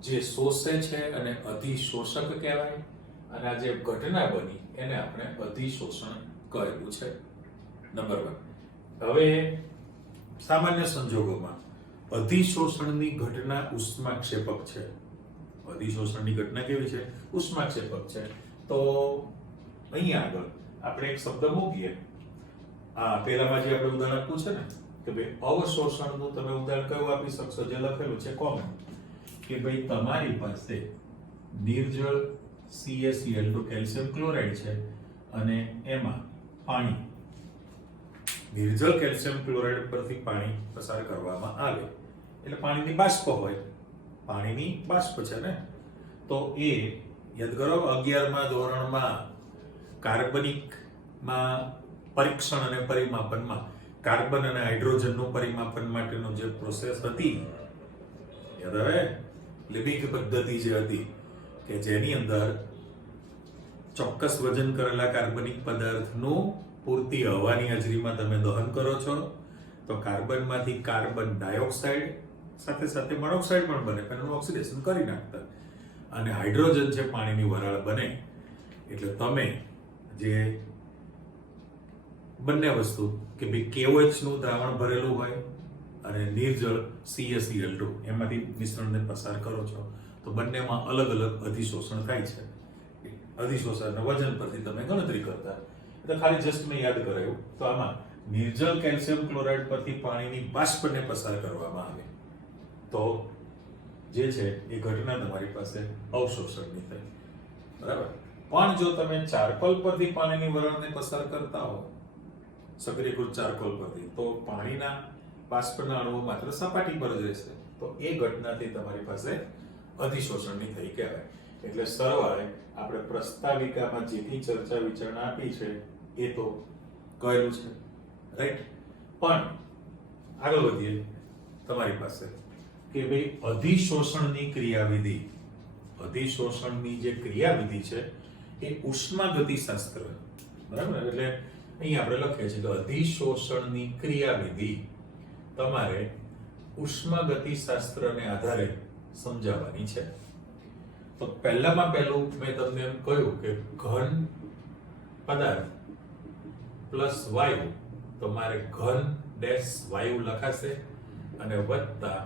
જે શોષે છે અને અધિશોષક કહેવાય, અને આ જે ઘટના બની એને આપણે અધિશોષણ કહેલું છે. નંબર 1. હવે સામાન્ય સંજોગોમાં અધિશોષણની ઘટના ઉષ્માક્ષેપક છે. અધિશોષણની ઘટના કેવી છે? ઉષ્માક્ષેપક છે. તો અહીંયા આગળ આપણે એક શબ્દ મૂકીએ. આ પહેલામાં જે આપણે ઉદાહરણ આપ્યું છે ને, કે ભાઈ અવશોષણનું તમે ઉદાહરણ કયું આપી શકશો? જે લખેલું છે કોમન, કે ભાઈ તમારી પાસે નિર્જળ CaCl2 કેલ્શિયમ ક્લોરાઇડ છે, અને એમાં પાણી, નિર્જળ કેલ્શિયમ ક્લોરાઇડ પરથી પાણી પસાર કરવામાં આવે એટલે પાણીની બાષ્પ હોય. પાણીની બાષ્પ છે ને, તો એ યાદ કરો 11મા ધોરણમાં કાર્બનિકમાં પરીક્ષણ અને પરિમાપનમાં કાર્બન અને હાઇડ્રોજનનું પરિમાપન માટેનો જે પ્રોસેસ હતી, યાદ આવે? લિબિક પદ્ધતિ જે હતી, કે જેની અંદર ચોક્કસ વજન કરેલા કાર્બનિક પદાર્થનું પૂરતી હવાની હાજરીમાં તમે દહન કરો છો, તો કાર્બનમાંથી કાર્બન ડાયોક્સાઇડ સાથે સાથે મોનોક્સાઇડ પણ બને, પણ એનું ઓક્સિડેશન કરી નાખતા, અને હાઇડ્રોજન છે પાણીની વરાળ બને. એટલે તમે જે બંને વસ્તુ, કે ભાઈ KOH નું દ્રાવણ ભરેલું હોય અને નિર્જળ CaCl2, એમાંથી મિશ્રણને પસાર કરો છો, તો બંનેમાં અલગ અલગ અધિશોષણ થાય છે. અધિશોષણના વજન પરથી તમે ગણતરી કરતા. એટલે ખાલી જસ્ટ મેં યાદ કરાયું. તો આમાં નિર્જળ કેલ્શિયમ ક્લોરાઇડ પરથી પાણીની બાષ્પને પસાર કરવામાં આવે તો જે છે એ ઘટના તમારી પાસે અવશોષણની થઈ, બરાબર. પણ જો તમે ચારકોલ પરથી પાણીની વરાળને પસાર કરતા હો, સક્રિયકૃત ચારકોલ પરથી, તો પાણીના બાષ્પના અણુઓ માત્ર સપાટી પર જ રહેશે, તો એ ઘટનાથી તમારી પાસે અધિશોષણની થઈ કહેવાય. એટલે સરવાળે આપણે પ્રસ્તાવિકામાં જેની ચર્ચા વિચારણા આપી છે એ તો કહેલું છે, રાઈટ. પણ આગળ વધીએ. તમારી પાસે કે ભાઈ અધિશોષણની ક્રિયાવિધિ, અધિશોષણની જે ક્રિયાવિધિ છે એ ઉષ્માગતિશાસ્ત્ર, બરાબર. એટલે અહીં આપણે લખીએ છીએ કે અધિશોષણની ક્રિયાવિધિ તમારે ઉષ્માગતિશાસ્ત્રને આધારે સમજાવવાની છે. તો પહેલામાં પહેલું મેં તમને એમ કહ્યું કે ઘન પદાર્થ પ્લસ વાયુ, તો મારે ઘન ડેશ વાયુ લખાશે અને વત્તા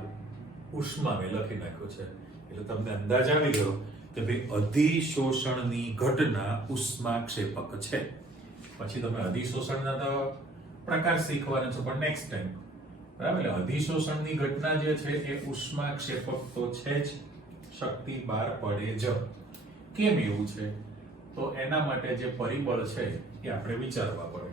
ઉષ્મા મેં લખી નાખ્યું છે. એટલે તમને અંદાજ આવી ગયો કે ભાઈ અધિશોષણની ઘટના ઉષ્માક્ષેપક છે. પછી તમે અધિશોષણના તો પ્રકાર શીખવાના છો, પણ નેક્સ્ટ ટાઈમ, બરાબર. એટલે અધિશોષણની ઘટના જે છે એ ઉષ્માક્ષેપક તો છે જ, શક્તિ બહાર પડે જ. કેમ એવું છે? તો એના માટે જે પરિબળ છે એ આપણે વિચારવા પડે,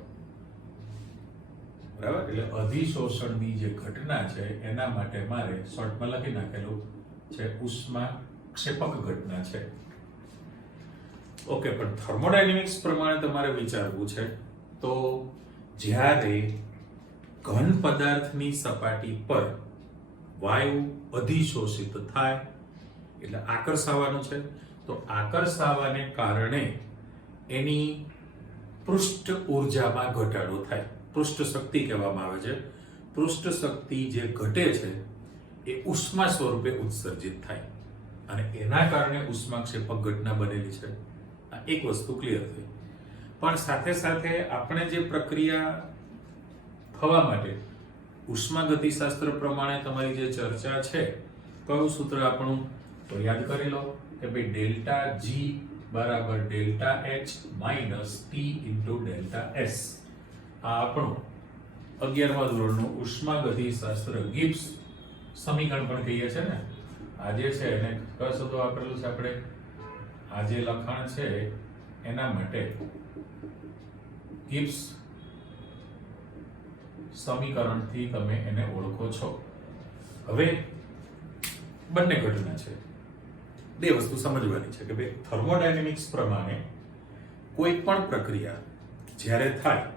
બરાબર. એટલે અધિશોષણની જે ઘટના છે એના માટે મારે શોર્ટમાં લખી નાખેલું છે ઉષ્માક્ષેપક ઘટના છે. ઓકે, પણ થર્મોડાયનેમિક્સ પ્રમાણે તમારે વિચારવું છે તો જ્યારે ઘન પદાર્થની સપાટી પર વાયુ અધિશોષિત થાય એટલે આકર્ષાવાનું છે, તો આકર્ષાવાને કારણે એની પૃષ્ઠ ઊર્જામાં ઘટાડો થાય. પૃષ્ઠ શક્તિ કહેવામાં આવે છે. પૃષ્ઠ શક્તિ જે ઘટે છે એ ઉષ્મા સ્વરૂપે ઉત્સર્જિત થાય અને એના કારણે ઉષ્માક્ષેપક ઘટના બનેલી છે. આ એક વસ્તુ ક્લિયર થઈ. પણ સાથે સાથે આપણે જે પ્રક્રિયા થવા માટે ઉષ્માગતિશાસ્ત્ર પ્રમાણે તમારી જે ચર્ચા છે, કયું સૂત્ર આપણું તો યાદ કરી લો કે ભાઈ ડેલ્ટા જી બરાબર delta H minus T into delta S. આ આપણું 11મા ધોરણનું ઉષ્માગતિશાસ્ત્ર ગિબ્સ સમીકરણ પણ કહીએ છે ને. આ જે છે એને કયો શબ્દ વાપરેલું છે આપણે? આ જે લખાણ છે એના માટે ગિબ્સ સમીકરણથી તમે એને ઓળખો છો. હવે બંને ઘટના છે, બે વસ્તુ સમજવાની છે કે ભાઈ થર્મોડાયનેમિક્સ પ્રમાણે કોઈ પણ પ્રક્રિયા જ્યારે થાય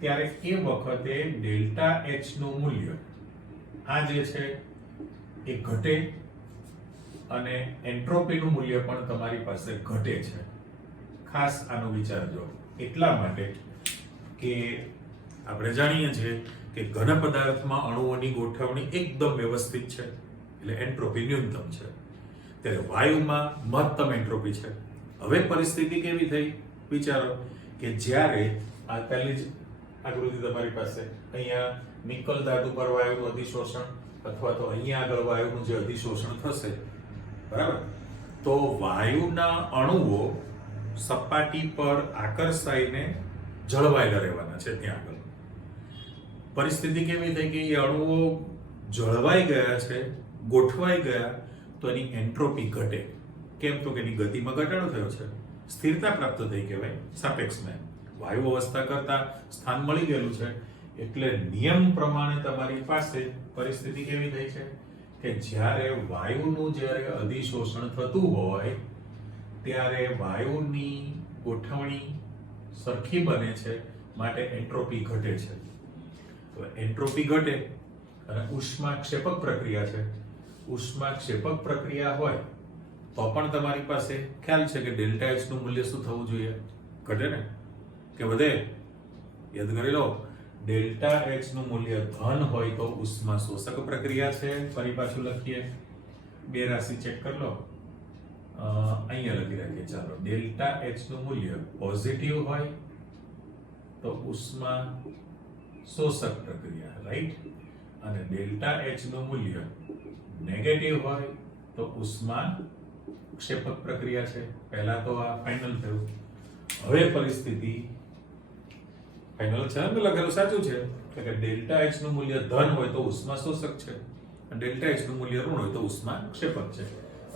ત્યારે એ વખતે ડેલ્ટા એચ નું મૂલ્ય આ જે છે એ ઘટે અને એન્ટ્રોપીનું મૂલ્ય પણ તમારી પાસે ઘટે છે. ખાસ આનો વિચારજો એટલા માટે કે આપણે જાણીએ છીએ કે ઘન પદાર્થમાં અણુઓની ગોઠવણી એકદમ વ્યવસ્થિત છે એટલે એન્ટ્રોપી ન્યૂનતમ છે, ત્યારે વાયુમાં મહત્તમ એન્ટ્રોપી છે. હવે પરિસ્થિતિ કેવી થઈ વિચારો કે જ્યારે આ પહેલી જ આકૃતિ તમારી પાસે અહીંયા નિકલ ધાતુ પર વાયુનું અધિશોષણ અથવા તો અહીંયા આગળ વાયુનું જે અધિશોષણ થશે, બરાબર, તો વાયુના અણુઓ સપાટી પર આકર્ષાઈને જળવાયેલા રહેવાના છે. ત્યાં આગળ પરિસ્થિતિ કેવી થઈ કે એ અણુઓ જળવાઈ ગયા છે, ગોઠવાઈ ગયા, તો એની એન્ટ્રોપી ઘટે. કેમ? તો કે એની ગતિમાં ઘટાડો થયો છે, સ્થિરતા પ્રાપ્ત થઈ કહેવાય સાપેક્ષમાં. વાયુ અવસ્થા કરતા સ્થાન મળી ગયેલું છે એટલે નિયમ પ્રમાણે તમારી પાસે પરિસ્થિતિ કેવી થઈ છે કે જ્યારે વાયુનું જ્યારે અધિશોષણ થતું હોય ત્યારે વાયુની ગોઠવણી સરખી બને છે, માટે એન્ટ્રોપી ઘટે છે. તો એન્ટ્રોપી ઘટે અને ઉષ્માક્ષેપક પ્રક્રિયા છે. ઉષ્માક્ષેપક પ્રક્રિયા હોય તો પણ તમારી પાસે ખ્યાલ છે કે ડેલ્ટા એચ નું મૂલ્ય શું થવું જોઈએ? ઘટે ને કે વધે? યાદ કરી લો, ડેલ્ટા એચ નું મૂલ્ય ધન હોય તો ઉષ્મા શોષક પ્રક્રિયા છે. ફરી પાછું લખીએ, બે રાશિ ચેક કરી લો. અહીંયા લખી રાખીએ. ચાલો, ડેલ્ટા એચ નું મૂલ્ય પોઝિટિવ હોય તો ઉષ્મા શોષક પ્રક્રિયા, રાઈટ, અને ડેલ્ટા એચ નું મૂલ્ય નેગેટિવ હોય તો ઉષ્મા ક્ષેપક પ્રક્રિયા છે. પહેલા તો આ ફાઇનલ થયું. હવે પરિસ્થિતિ ફાઇનલ છે ને, લખેલું સાચું છે કે ડેલ્ટા એચ નું મૂલ્ય ધન હોય તો ઉષ્મા શોષક છે અને ડેલ્ટા એચ નું મૂલ્ય ઋણ હોય તો ઉષ્મા ક્ષેપક છે.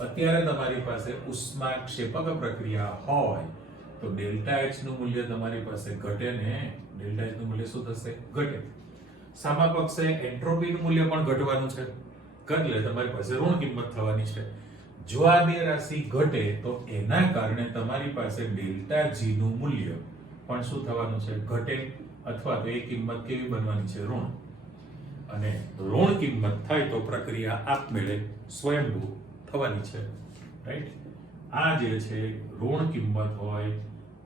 અત્યારે તમારી પાસે ઉષ્મા ક્ષેપક પ્રક્રિયા હોય તો ડેલ્ટા એચ નું મૂલ્ય તમારી પાસે ઘટે ને. ડેલ્ટા એચ નું મૂલ્ય શું થશે? ઘટે. સામા પક્ષે એન્ટ્રોપી નું મૂલ્ય પણ ઘટવાનું છે, એટલે તમારી પાસે ઋણ કિંમત થવાની છે. જો આ બે રાશિ ઘટે તો એના કારણે તમારી પાસે ડેલ્ટા જી નું મૂલ્ય પણ શું થવાનું છે? ઘટે, અથવા તો એ કિંમત કેવી બનવાની છે? ઋણ. અને ઋણ કિંમત થાય તો પ્રક્રિયા આપમેળે સ્વયંભૂ થવાની છે, રાઈટ. આ જે છે ઋણ કિંમત હોય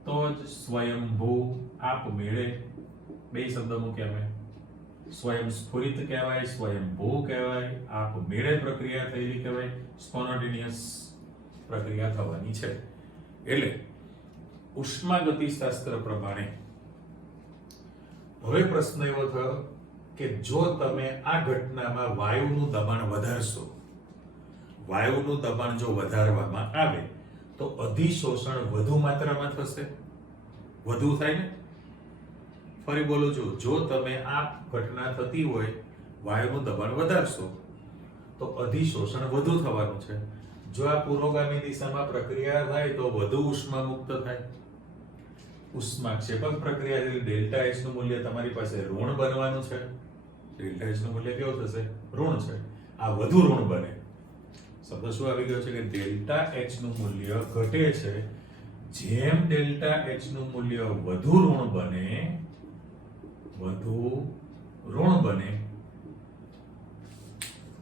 તો જ સ્વયંભૂ આપમેળે, બે શબ્દ મૂક્યા મેં, સ્વયંસ્ફુરિત કહેવાય, સ્વયંભૂ કહેવાય, આપમેળે પ્રક્રિયા થયેલી કહેવાય, સ્પોન્ટેનિયસ પ્રક્રિયા થવાની છે. એટલે ઉષ્માગતિશાસ્ત્ર પ્રમાણે હવે પ્રશ્ન એવો થયો કે જો તમે આ ઘટનામાં વાયુનું દબાણ વધારશો, વાયુનું દબાણ જો વધારવામાં આવે તો અધિશોષણ વધુ માત્રામાં થશે. વધુ થાય ને? ફરી બોલું છું, જો તમે આ ઘટના થતી હોય વાયુનું દબાણ વધારશો તો અધિશોષણ વધુ થવાનું છે. જો આ પુરોગામી દિશામાં પ્રક્રિયા થાય તો વધુ ઉષ્મા મુક્ત થાય. ઉષ્માક્ષેપક પ્રક્રિયા એટલે ડેલ્ટા એચ નું મૂલ્ય તમારી પાસે ઋણ બનવાનું છે. ડેલ્ટા એચ નું મૂલ્ય કેવું થશે? ઋણ છે. આ વધુ ઋણ બને. શબ્દ શું આવી ગયો છે કે ડેલ્ટા એચ નું મૂલ્ય ઘટે છે જેમ ડેલ્ટા એચ નું મૂલ્ય વધુ ઋણ બને,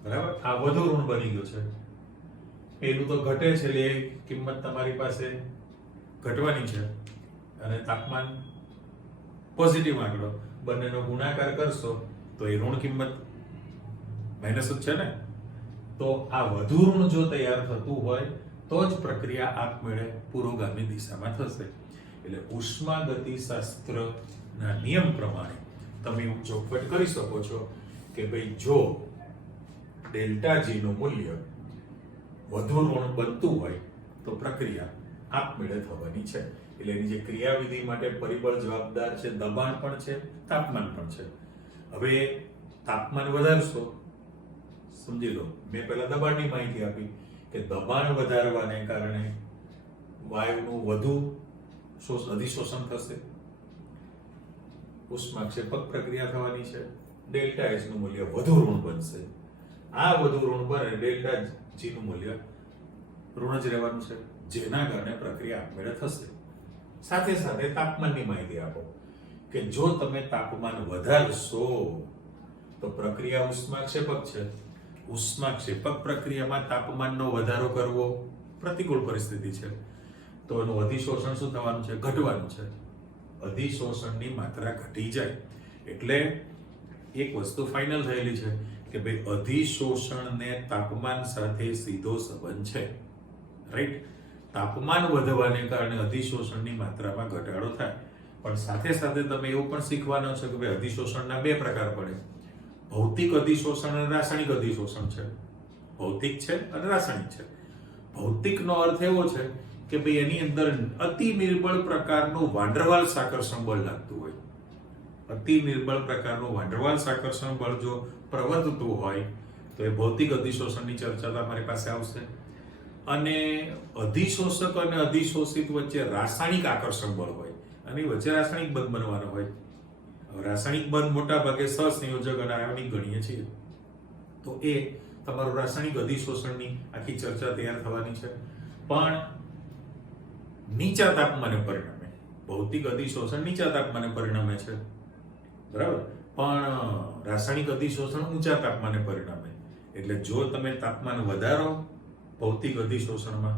બરાબર, આ વધુ ઋણ બની ગયું છે. પેલું તો ઘટે છે એટલે એ કિંમત તમારી પાસે ઘટવાની છે અને તાપમાન પોઝિટિવ આંકડો, બંનેનો ગુણાકાર કરશો તો એ ઋણ કિંમત માઇનસ જ છે ને. તો આ વધુ ઋણ જો તૈયાર થતું હોય તો જ પ્રક્રિયા આપમેળે પુરોગામી દિશામાં થશે. એટલે ઉષ્માગતિશાસ્ત્રના નિયમ પ્રમાણે તમે એવું ચોખવટ કરી શકો છો કે ભાઈ જો ડેલ્ટા જી નું મૂલ્ય વધુ ઋણ બનતું હોય તો પ્રક્રિયા આપમેળે થવાની છે. એટલે એની જે ક્રિયાવિધિ માટે પરિબળ જવાબદાર છે, દબાણ પણ છે, તાપમાન પણ છે. હવે તાપમાન વધારશો, સમજી લો, મેં પહેલા દબાણની માહિતી આપી કે દબાણ વધારવાને કારણે વાયુનું વધુ અધિશોષણ થશે, ઉષ્માક્ષેપક પ્રક્રિયા થવાની છે, ડેલ્ટા એચ નું મૂલ્ય વધુ ઋણ બનશે. આ વધુ ઋણ બને ડેલ્ટા જી નું મૂલ્ય ઋણ જ રહેવાનું છે, જેના કારણે પ્રક્રિયા આપમેળે થશે. સાથે સાથે તાપમાનની માહિતી આપો કે જો તમે તાપમાન વધારશો તો પ્રક્રિયા ઉષ્માક્ષેપક છે. ઉષ્માક્ષેપક પ્રક્રિયામાં તાપમાનનો વધારો કરવો પ્રતિકૂળ પરિસ્થિતિ છે, તો એનું અધિશોષણ શું થવાનું છે? ઘટવાનું છે. અધિશોષણની માત્રા ઘટી જાય એટલે એક વસ્તુ ફાઇનલ થયેલી છે કે ભાઈ અધિશોષણને તાપમાન સાથે સીધો સંબંધ છે, રાઈટ? તાપમાન વધવાને કારણે અધિશોષણની માત્રામાં ઘટાડો થાય. પણ સાથે સાથે તમે એવું પણ શીખવાના છો કે ભાઈ અધિશોષણના બે પ્રકાર પડે, ભૌતિક અધિશોષણ અને રાસાયણિક અધિશોષણ છે. ભૌતિક છે અને રાસાયણિક છે. ભૌતિકનો અર્થ એવો છે કે ભાઈ એની અંદર અતિ નિર્બળ પ્રકારનું વાંડરવાલ્સ આકર્ષણ બળ લાગતું હોય. અતિ નિર્બળ પ્રકારનું વાંડરવાલ્સ આકર્ષણ બળ જો પ્રવર્તતું હોય તો એ ભૌતિક અધિશોષણની ચર્ચા તમારી પાસે આવશે. અને અધિશોષક અને અધિશોષિત વચ્ચે રાસાયણિક આકર્ષણ બળ હોય અને વચ્ચે રાસાયણિક બંધ બનવાનો હોય. રાસાયણિક બંધ મોટા ભાગે સહસંયોજક અને આયોનિક ગણીએ છીએ, તો એ તમારું રાસાયણિક અધિશોષણની આખી ચર્ચા તૈયાર થવાની છે. પણ નીચા તાપમાને પરિણમે, ભૌતિક અધિશોષણ નીચા તાપમાને પરિણમે છે, બરાબર, પણ રાસાયણિક અધિશોષણ ઊંચા તાપમાને પરિણમે. એટલે જો તમે તાપમાન વધારો ભૌતિક અધિશોષણમાં,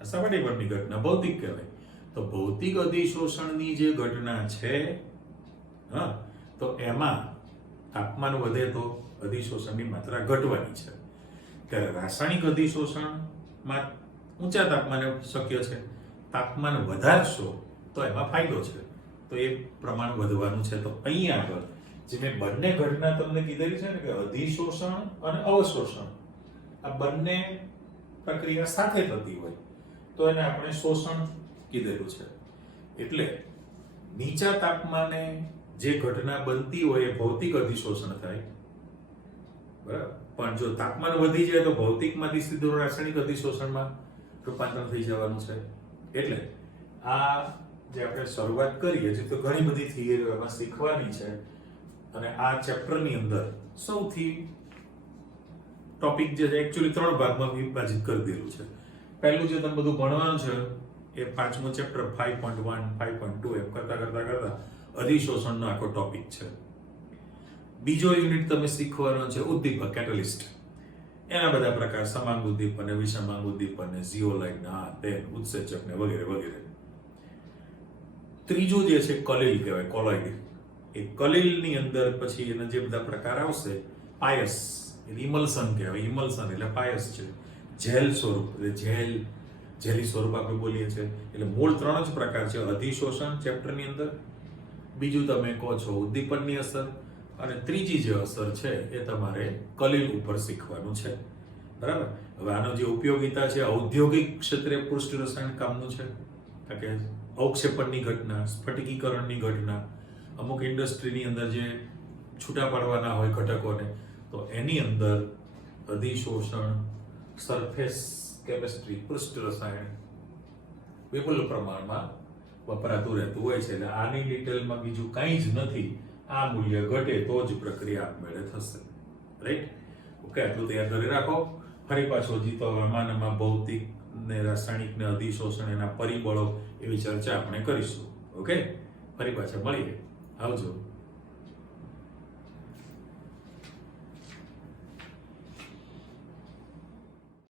આ સપાટી પરની ઘટના ભૌતિક કહેવાય, તો ભૌતિક અધિશોષણની જે ઘટના છે, હા, તો એમાં તાપમાન વધે તો અધિશોષણની માત્રા ઘટવાની છે. ત્યારે રાસાયણિક અધિશોષણમાં ઊંચા તાપમાને શક્ય છે. તાપમાન વધારશો તો એમાં ફાયદો છે, તો એ પ્રમાણ વધવાનું છે. તો અહીંયા આગળ જે મેં બંને ઘટના તમને કીધેલી છે ને કે અધિશોષણ અને અવશોષણ, આ બંને પ્રક્રિયા સાથે થતી હોય તો એને આપણે શોષણ કીધેલું છે. એટલે નીચા તાપમાને જે ઘટના બનતી હોય એ ભૌતિક અધિશોષણ થાય, બરાબર, પણ જો તાપમાન વધી જાય તો ભૌતિકમાંથી સીધું રાસાયણિક અધિશોષણમાં રૂપાંતર થઈ જવાનું છે. એટલે આ જે આપણે શરૂઆત કરીએ છીએ તો ઘણી બધી થિયરીઓ એમાં શીખવાની છે અને આ ચેપ્ટરની અંદર સૌથી ટોપિક જે છે એકચ્યુઅલી 3 ભાગમાં વિભાજિત કરી દીધું છે. પહેલું જે તમે બધું ભણવાનું છે એ 5મું ચેપ્ટર 5.1 5.2 એમ કરતા અધિશોષણનો આખો ટોપિક છે. બીજો યુનિટ તમે શીખવાનો છે ઉદ્દીપક, કેટલિસ્ટ, એના બધા પ્રકાર, સમાંગ ઉદ્દીપન, વિષમાંગ ઉદ્દીપન, ઝીઓલાઇન, ઉત્સેચક ને વગેરે વગેરે. ત્રીજું જે છે કલીલ કહેવાય, કોલોઇડ. એ કલીલની અંદર પછી એના જે બધા પ્રકાર આવશે, પાયસ, ઇમલ્સન કહેવાય, ઇમલ્સન એટલે પાયસ છે, જેલ સ્વરૂપ એટલે જેલી સ્વરૂપ આપણે બોલીએ છીએ. એટલે મૂળ 3 જ પ્રકાર છે, અધિશોષણ ચેપ્ટરની અંદર, બીજું તમે કહો છો ઉદ્દીપનની અસર, અને ત્રીજી જે અસર છે એ તમારે કલીલ ઉપર શીખવાનું છે, બરાબર. હવે આનો જે ઉપયોગિતા છે ઔદ્યોગિક ક્ષેત્રે પૃષ્ઠ રસાયણ કામનું છે, કારણ કે અવક્ષેપણની ઘટના, સ્ફટિકીકરણની ઘટના, અમુક ઇન્ડસ્ટ્રીની અંદર જે છૂટા પાડવાના હોય ઘટકોને, તો એની અંદર અધિશોષણ, સરફેસ કેમિસ્ટ્રી, પૃષ્ઠ રસાયણ વિપુલ પ્રમાણમાં વપરાતું રહેતું હોય છે. એટલે આની ડિટેલમાં બીજું કંઈ જ નથી. આ મૂલ્ય ઘટે તો જ પ્રક્રિયા આપમેળે થશે, રાઈટ? ઓકે, આટલું તૈયાર કરી રાખો. ફરી પાછો જીતો આમાં ભૌતિક ને રાસાયણિક ને અધિશોષણ એના પરિબળો એવી ચર્ચા આપણે કરીશું. ઓકે, ફરી પાછા મળીએ. આવજો.